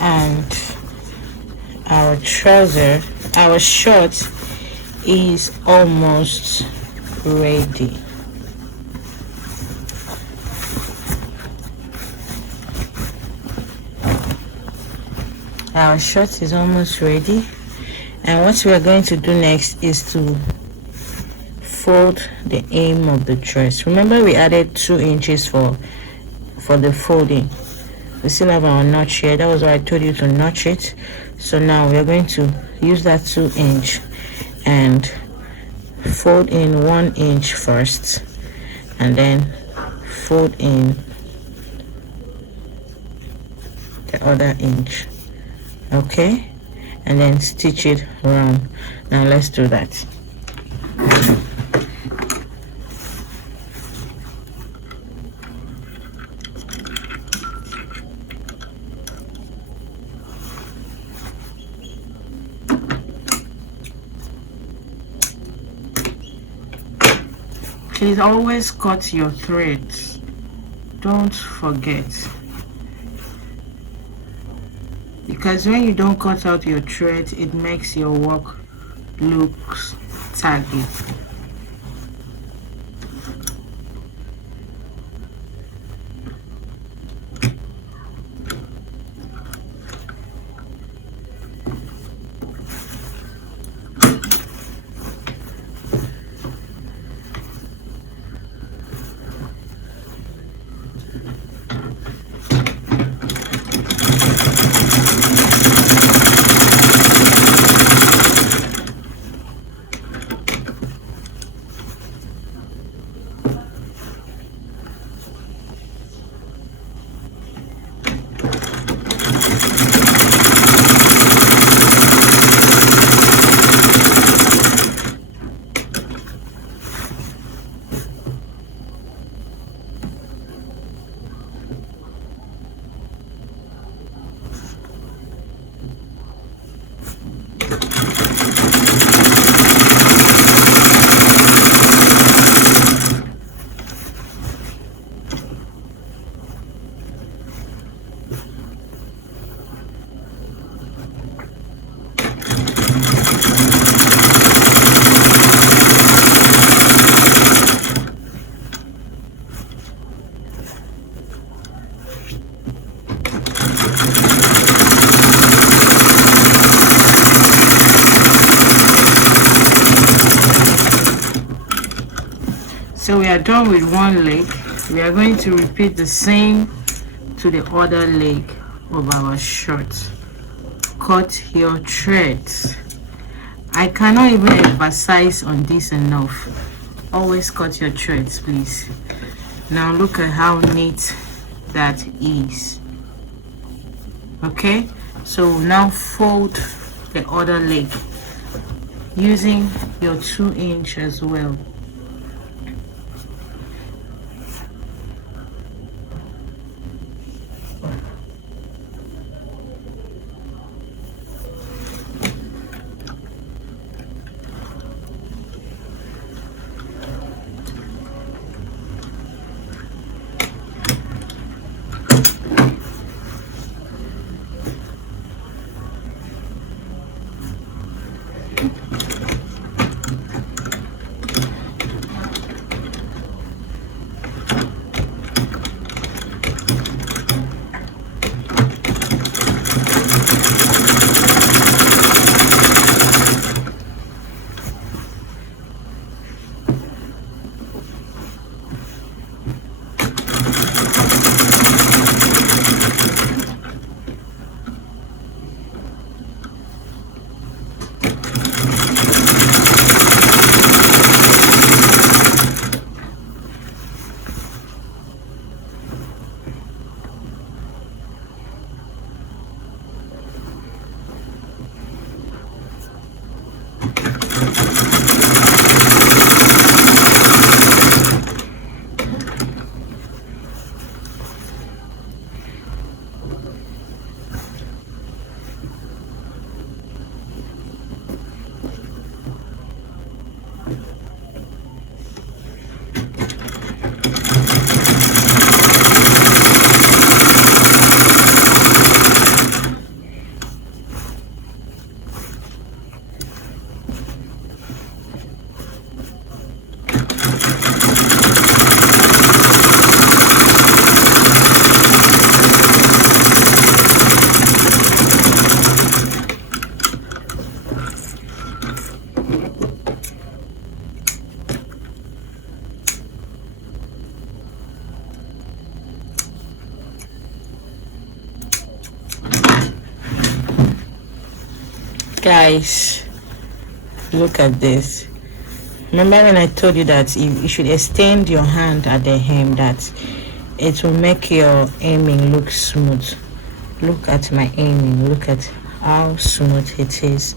and our trouser. Our short is almost ready. Our short is almost ready, and what we are going to do next is to fold the hem of the dress. Remember, we added 2 inches for the folding. We still have our notch here. That was why I told you to notch it. So now we are going to use that 2 inch and fold in 1 inch first, and then fold in the other inch. Okay, and then stitch it around. Now let's do that. Please always cut your threads, don't forget, because when you don't cut out your thread, it makes your work look taggy. So we are done with one leg. We are going to repeat the same to the other leg of our shirt. Cut your threads. I cannot even emphasize on this enough. Always cut your threads, please. Now look at how neat that is. Okay, so now fold the other leg using your 2 inch as well. Guys, look at this. Remember when I told you that you should extend your hand at the hem, that it will make your aiming look smooth. Look at my aiming. Look at how smooth it is.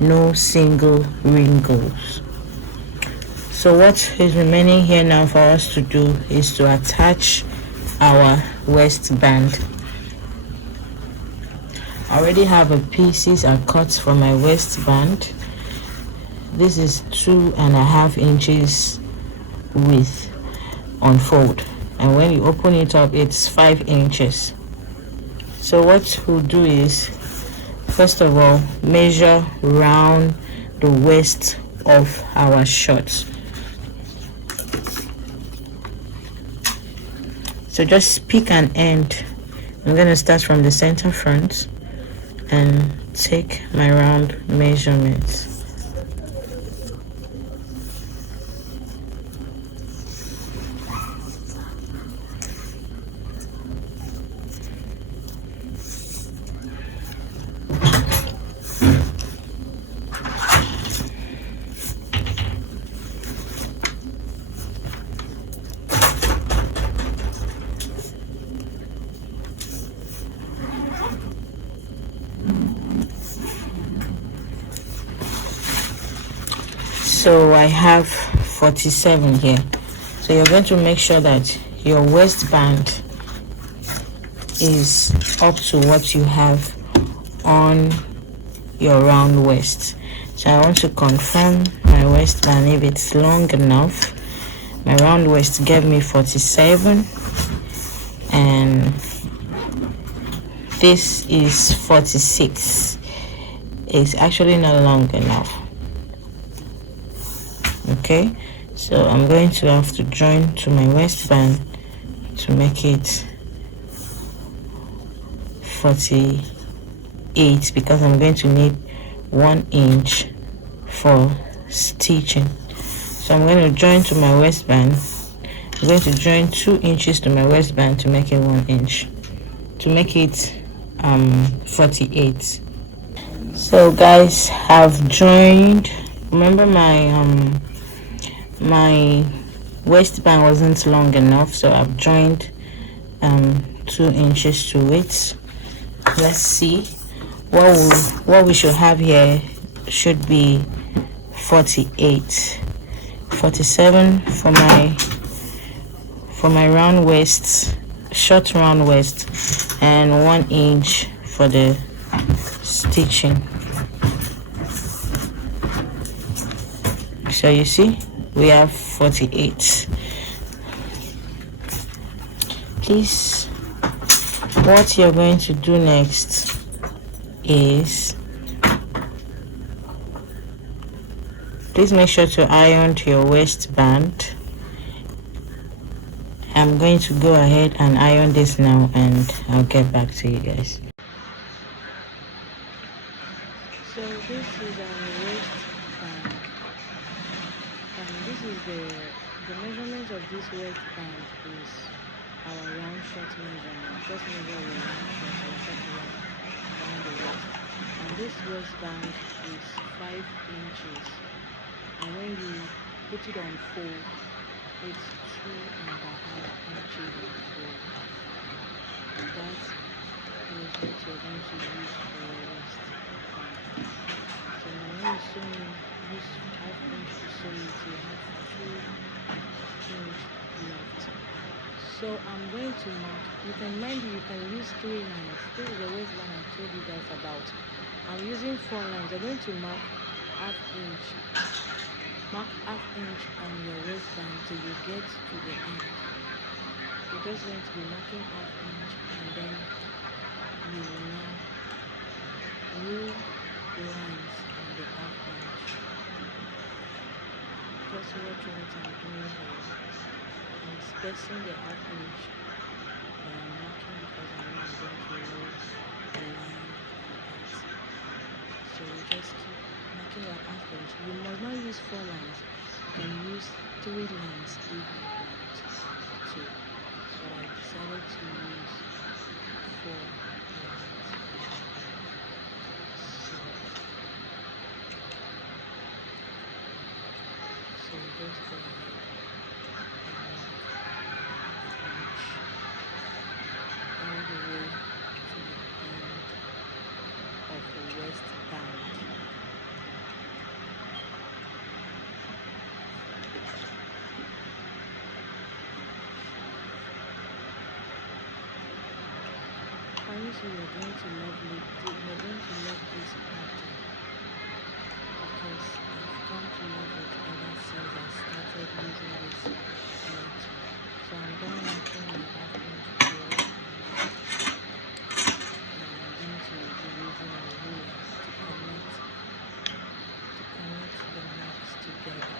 No single wrinkles. So what is remaining here now for us to do is to attach our waistband. I already have a pieces and cuts for my waistband. This is 2.5 inches width on fold, and when you open it up it's 5 inches. So what we'll do is, first of all, measure round the waist of our shorts. So just pick an end. I'm going to start from the center front and take my round measurements. So I have 47 here. So you're going to make sure that your waistband is up to what you have on your round waist. So I want to confirm my waistband if it's long enough. My round waist gave me 47 and this is 46. It's actually not long enough. Okay, so I'm going to have to join to my waistband to make it 48 because I'm going to need 1 inch for stitching. So I'm going to join to my waistband. I'm going to join 2 inches to my waistband to make it 1 inch, to make it 48. So guys, I've joined. Remember my waistband wasn't long enough, so I've joined 2 inches to it. Let's see what we should have here. Should be 48, 47 for my round waist, short round waist, and 1 inch for the stitching. So you see, we have 48. Please, what you're going to do next is, please make sure to iron your waistband. I'm going to go ahead and iron this now and I'll get back to you guys. So this is our waistband, and this is the measurement of this waistband is our round short measurement. Just measure your round short around the waist, and this waistband is 5 inches, and when you put it on fold, it's 2.5 inches on fold. And that is what you're going to use for your waistband. So now when you sew in, use 1/2 inch to sew it, you have 2 inch left. So I'm going to mark, you can use 3 lines. This is the waistband I told you guys about. I'm using 4 lines. You're going to mark 1/2 inch. Mark 1/2 inch on your waistband till you get to the end. You're just going to be marking 1/2 inch, and then you will now rule lines on the 1/2 inch. Just watch what I'm doing here. I'm spacing the 1/2 inch and I'm marking because I know I'm going to rule a line for it. So you just keep marking your 1/2 inch. You must not use 4 lines. You can use 3 lines if you want to. But I decided to use 4 lines. So So we just go ahead and mark the half inch all the way to the end of the waistband. Honestly, you're going to love this pattern because I've come to love it ever since I started using this method. So I'm done marking my half inch here, and I'm going to be using a ruler to connect the marks together.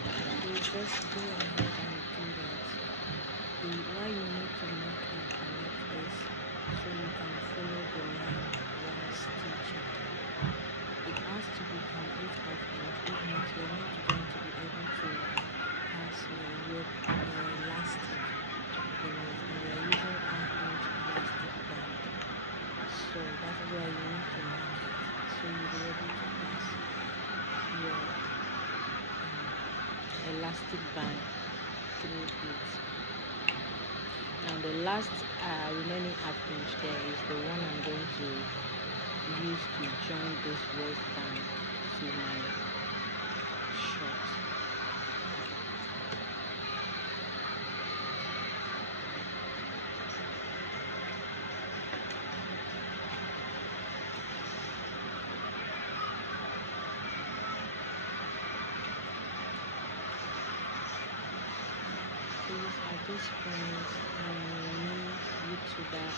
So just go ahead and do that. Why you need to mark and connect is so you can follow the line while stitching. It has to be complete half inch, if not you're not going to be able to pass your rope or elastic in it, and we are using half inch elastic band. So that is why you need to mark it so you'll be able to pass your elastic band through it. Now the last remaining half inch there is the one I'm going to use to join this waistband to my short. Please, at this point, I'm a new YouTuber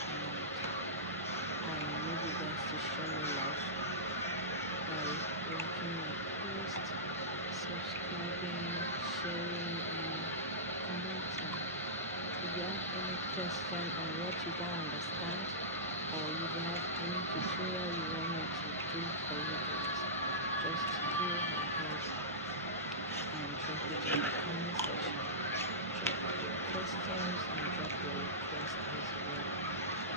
and I need you guys to show me love by liking my post, subscribing, sharing, and commenting. If you have any question on what you don't understand, or if you have any tutorial you want me to do for you guys, just go ahead and drop it in the comment section. Drop your questions and drop your request as well.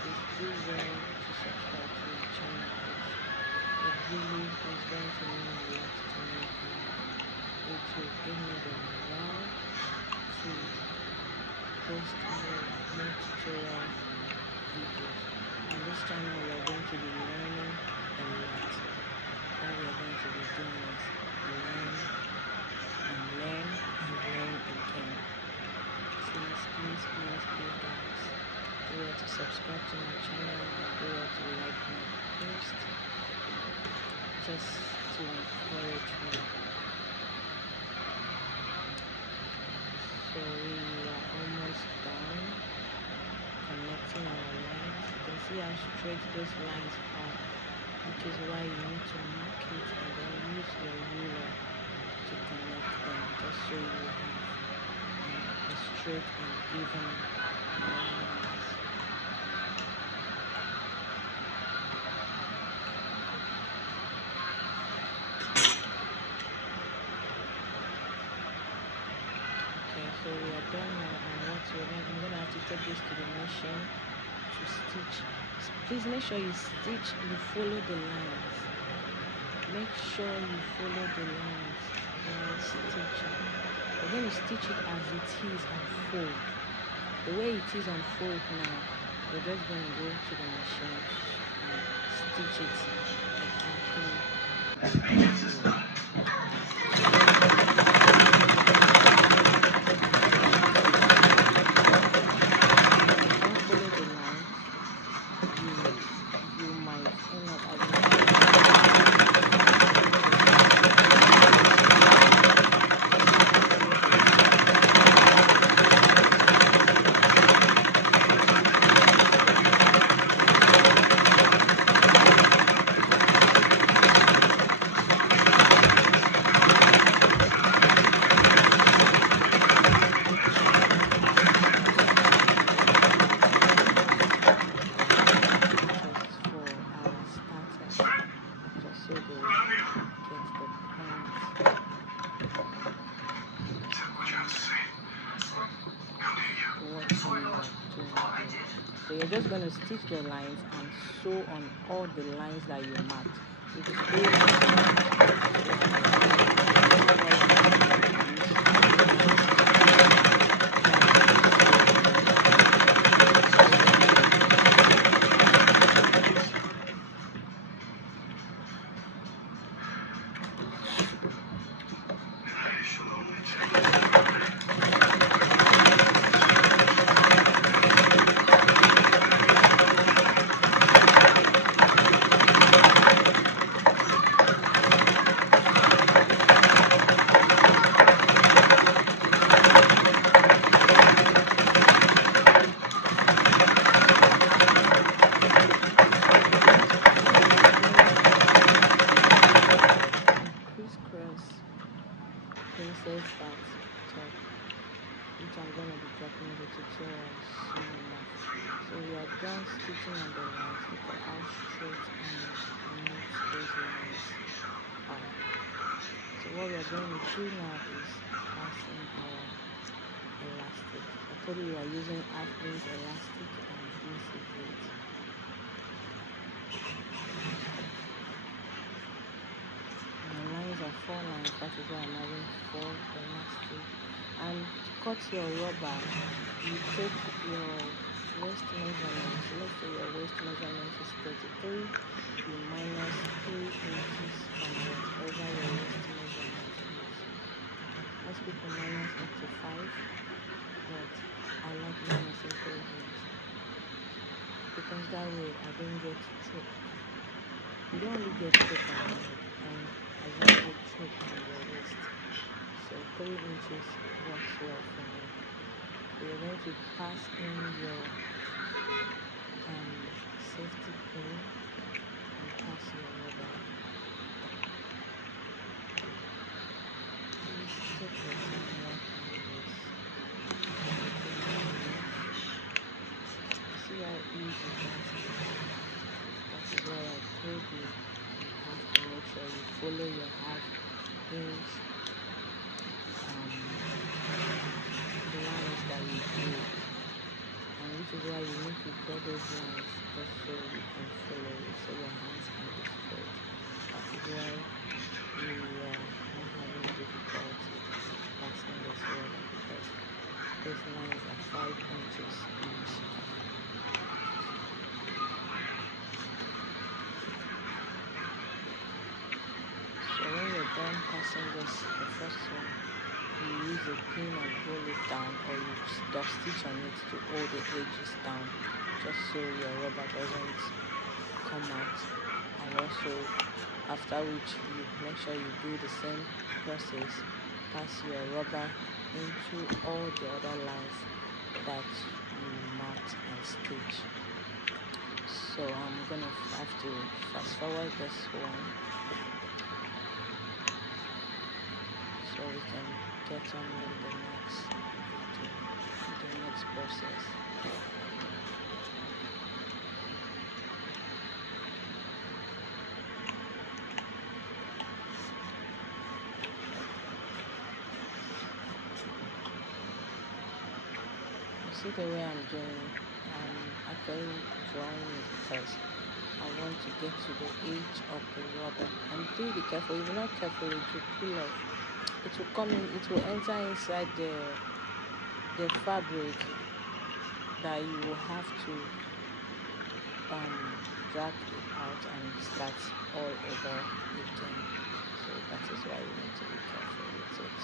Please do well to subscribe to my channel. It really is going to mean a lot to me, and it will give me the morale to post more tutorial videos. On this channel we are going to be learning a lot. All we are going to be doing is learn and learn and learn again. Please guys, do well to subscribe to my channel and do well to like my post just to encourage me. So we are almost done connecting our lines. You can see how straight those lines are, which is why you need to mark it and then use your ruler to connect them, just so you have a straight and even lines. Okay, so we are done now, and I'm gonna have to take this to the machine to stitch. Please make sure you follow the lines. Make sure you follow the lines while stitching. We're going to stitch it as it is on fold. The way it is on fold now, we're just going to go to the machine and stitch it exactly. So you're just going to stitch your lines and sew on all the lines that you marked. with the crisscross princess at top, which I'm going to be dropping the tutorial soon enough. So we are done stitching on the lines. Look at how straight and neat those lines are. So what we are going to do now is passing our elastic. I told you we are using half inch elastic, and this is it. My lines are 4 lines, that is why I'm having 4 elastic. And to cut your rubber, you take your waist measurement. So let's say your waist measurement is 33, you minus 3 inches from whatever your waist measurement is. Most people minus up to 5, but I like minusing 3 inches because that way I don't get choked. You don't really get choked on your neck, and I don't get choked on your waist. So 3 inches works well for me. So you're going to pass in your safety pin and pass your rubber. Please take your time working this. See how easy that is. That is why I told you you have to make sure you follow your half inch lines that you do, and which is why you need to draw those lines just so you can follow it, so your hands can be straight. That is why we are not having difficulty passing this rubber, because those lines are 5 inches each. So when you're done passing this, the first one, you use a pin and hold it down, or you dot stitch on it to hold the edges down, just so your rubber doesn't come out. And also, after which you make sure you do the same process, pass your rubber into all the other lines that you marked and stitch. So I'm gonna have to fast forward this one so we can get on with the next video, the next process. See the way I'm doing, actually drawing it because I want to get to the edge of the rubber. And please be careful. If you're not careful, it will pull off. It will come in. It will enter inside the fabric that you will have to drag it out and start all over again. So that is why you need to be careful with it.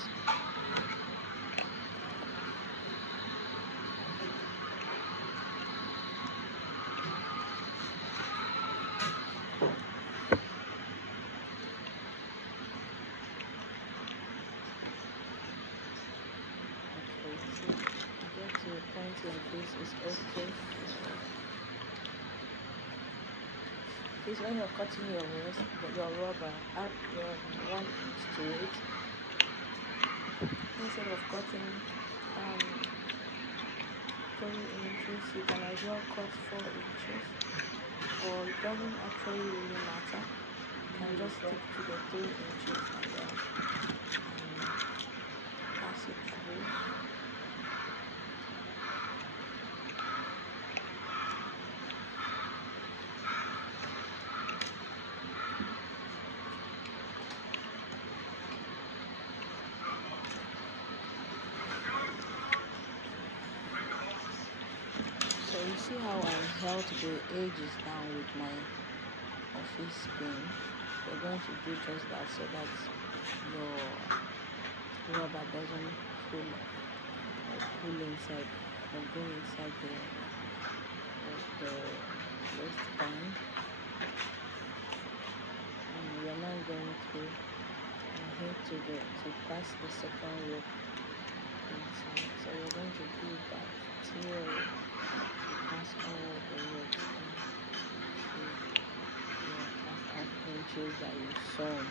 Get to a point like this is okay. Please, when you're cutting your rubber, add your 1 inch to it. Instead of cutting 3 inches, you can as well cut 4 inches, or it doesn't actually really matter. You can just stick to the 3 inches and then pass it through. belt the edges down with my office pin. We're going to do just that so that your rubber doesn't pull inside or go inside the waistband. And we're now going to head to pass the second rope inside. So we're going to do that till you pass all the ropes into your half inches that you sewn.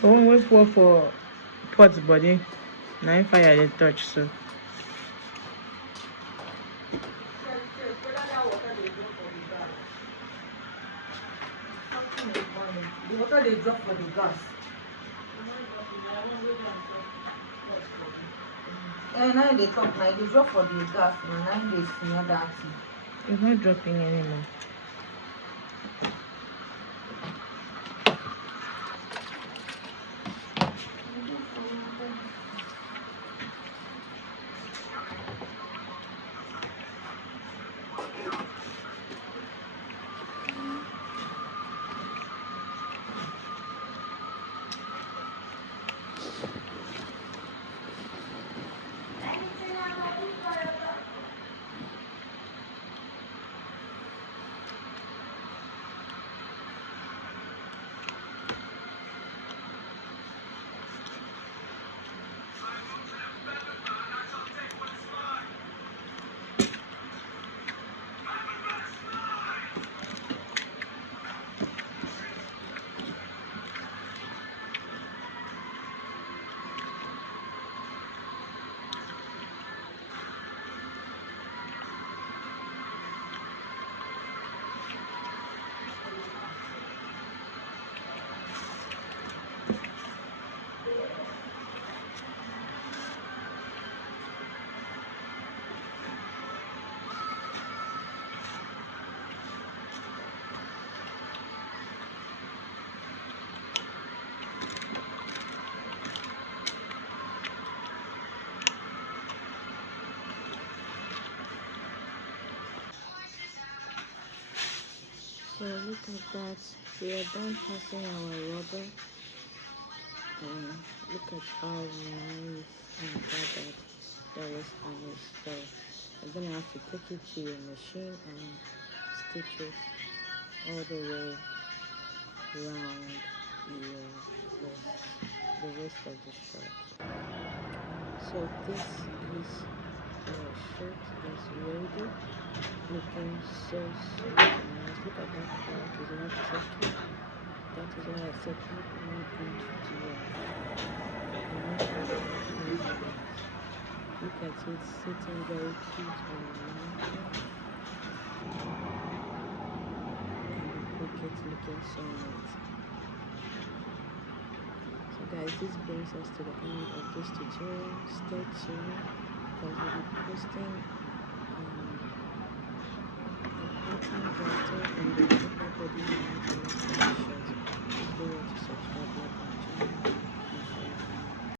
One way for pot body, 9 fire they touch so. The water they drop for the gas. And now they talk like they drop for the gas and now they smell that thing. It's not dropping anymore. So look at that, we are done passing our rubber, and look at how nice and gathered the waistband is. So you're gonna have to take it to your machine and stitch it all the way around your waist, the waist of the shirt. So this is our shirt is ready, looking so sweet and nice. Look at that part, is not tricky. That is why I said add 1 inch to your measurement. Look at it sitting very cute on your mannequin, and the pocket looking so neat. So guys, this brings us to the end of this tutorial. Stay tuned because we'll be posting a pattern that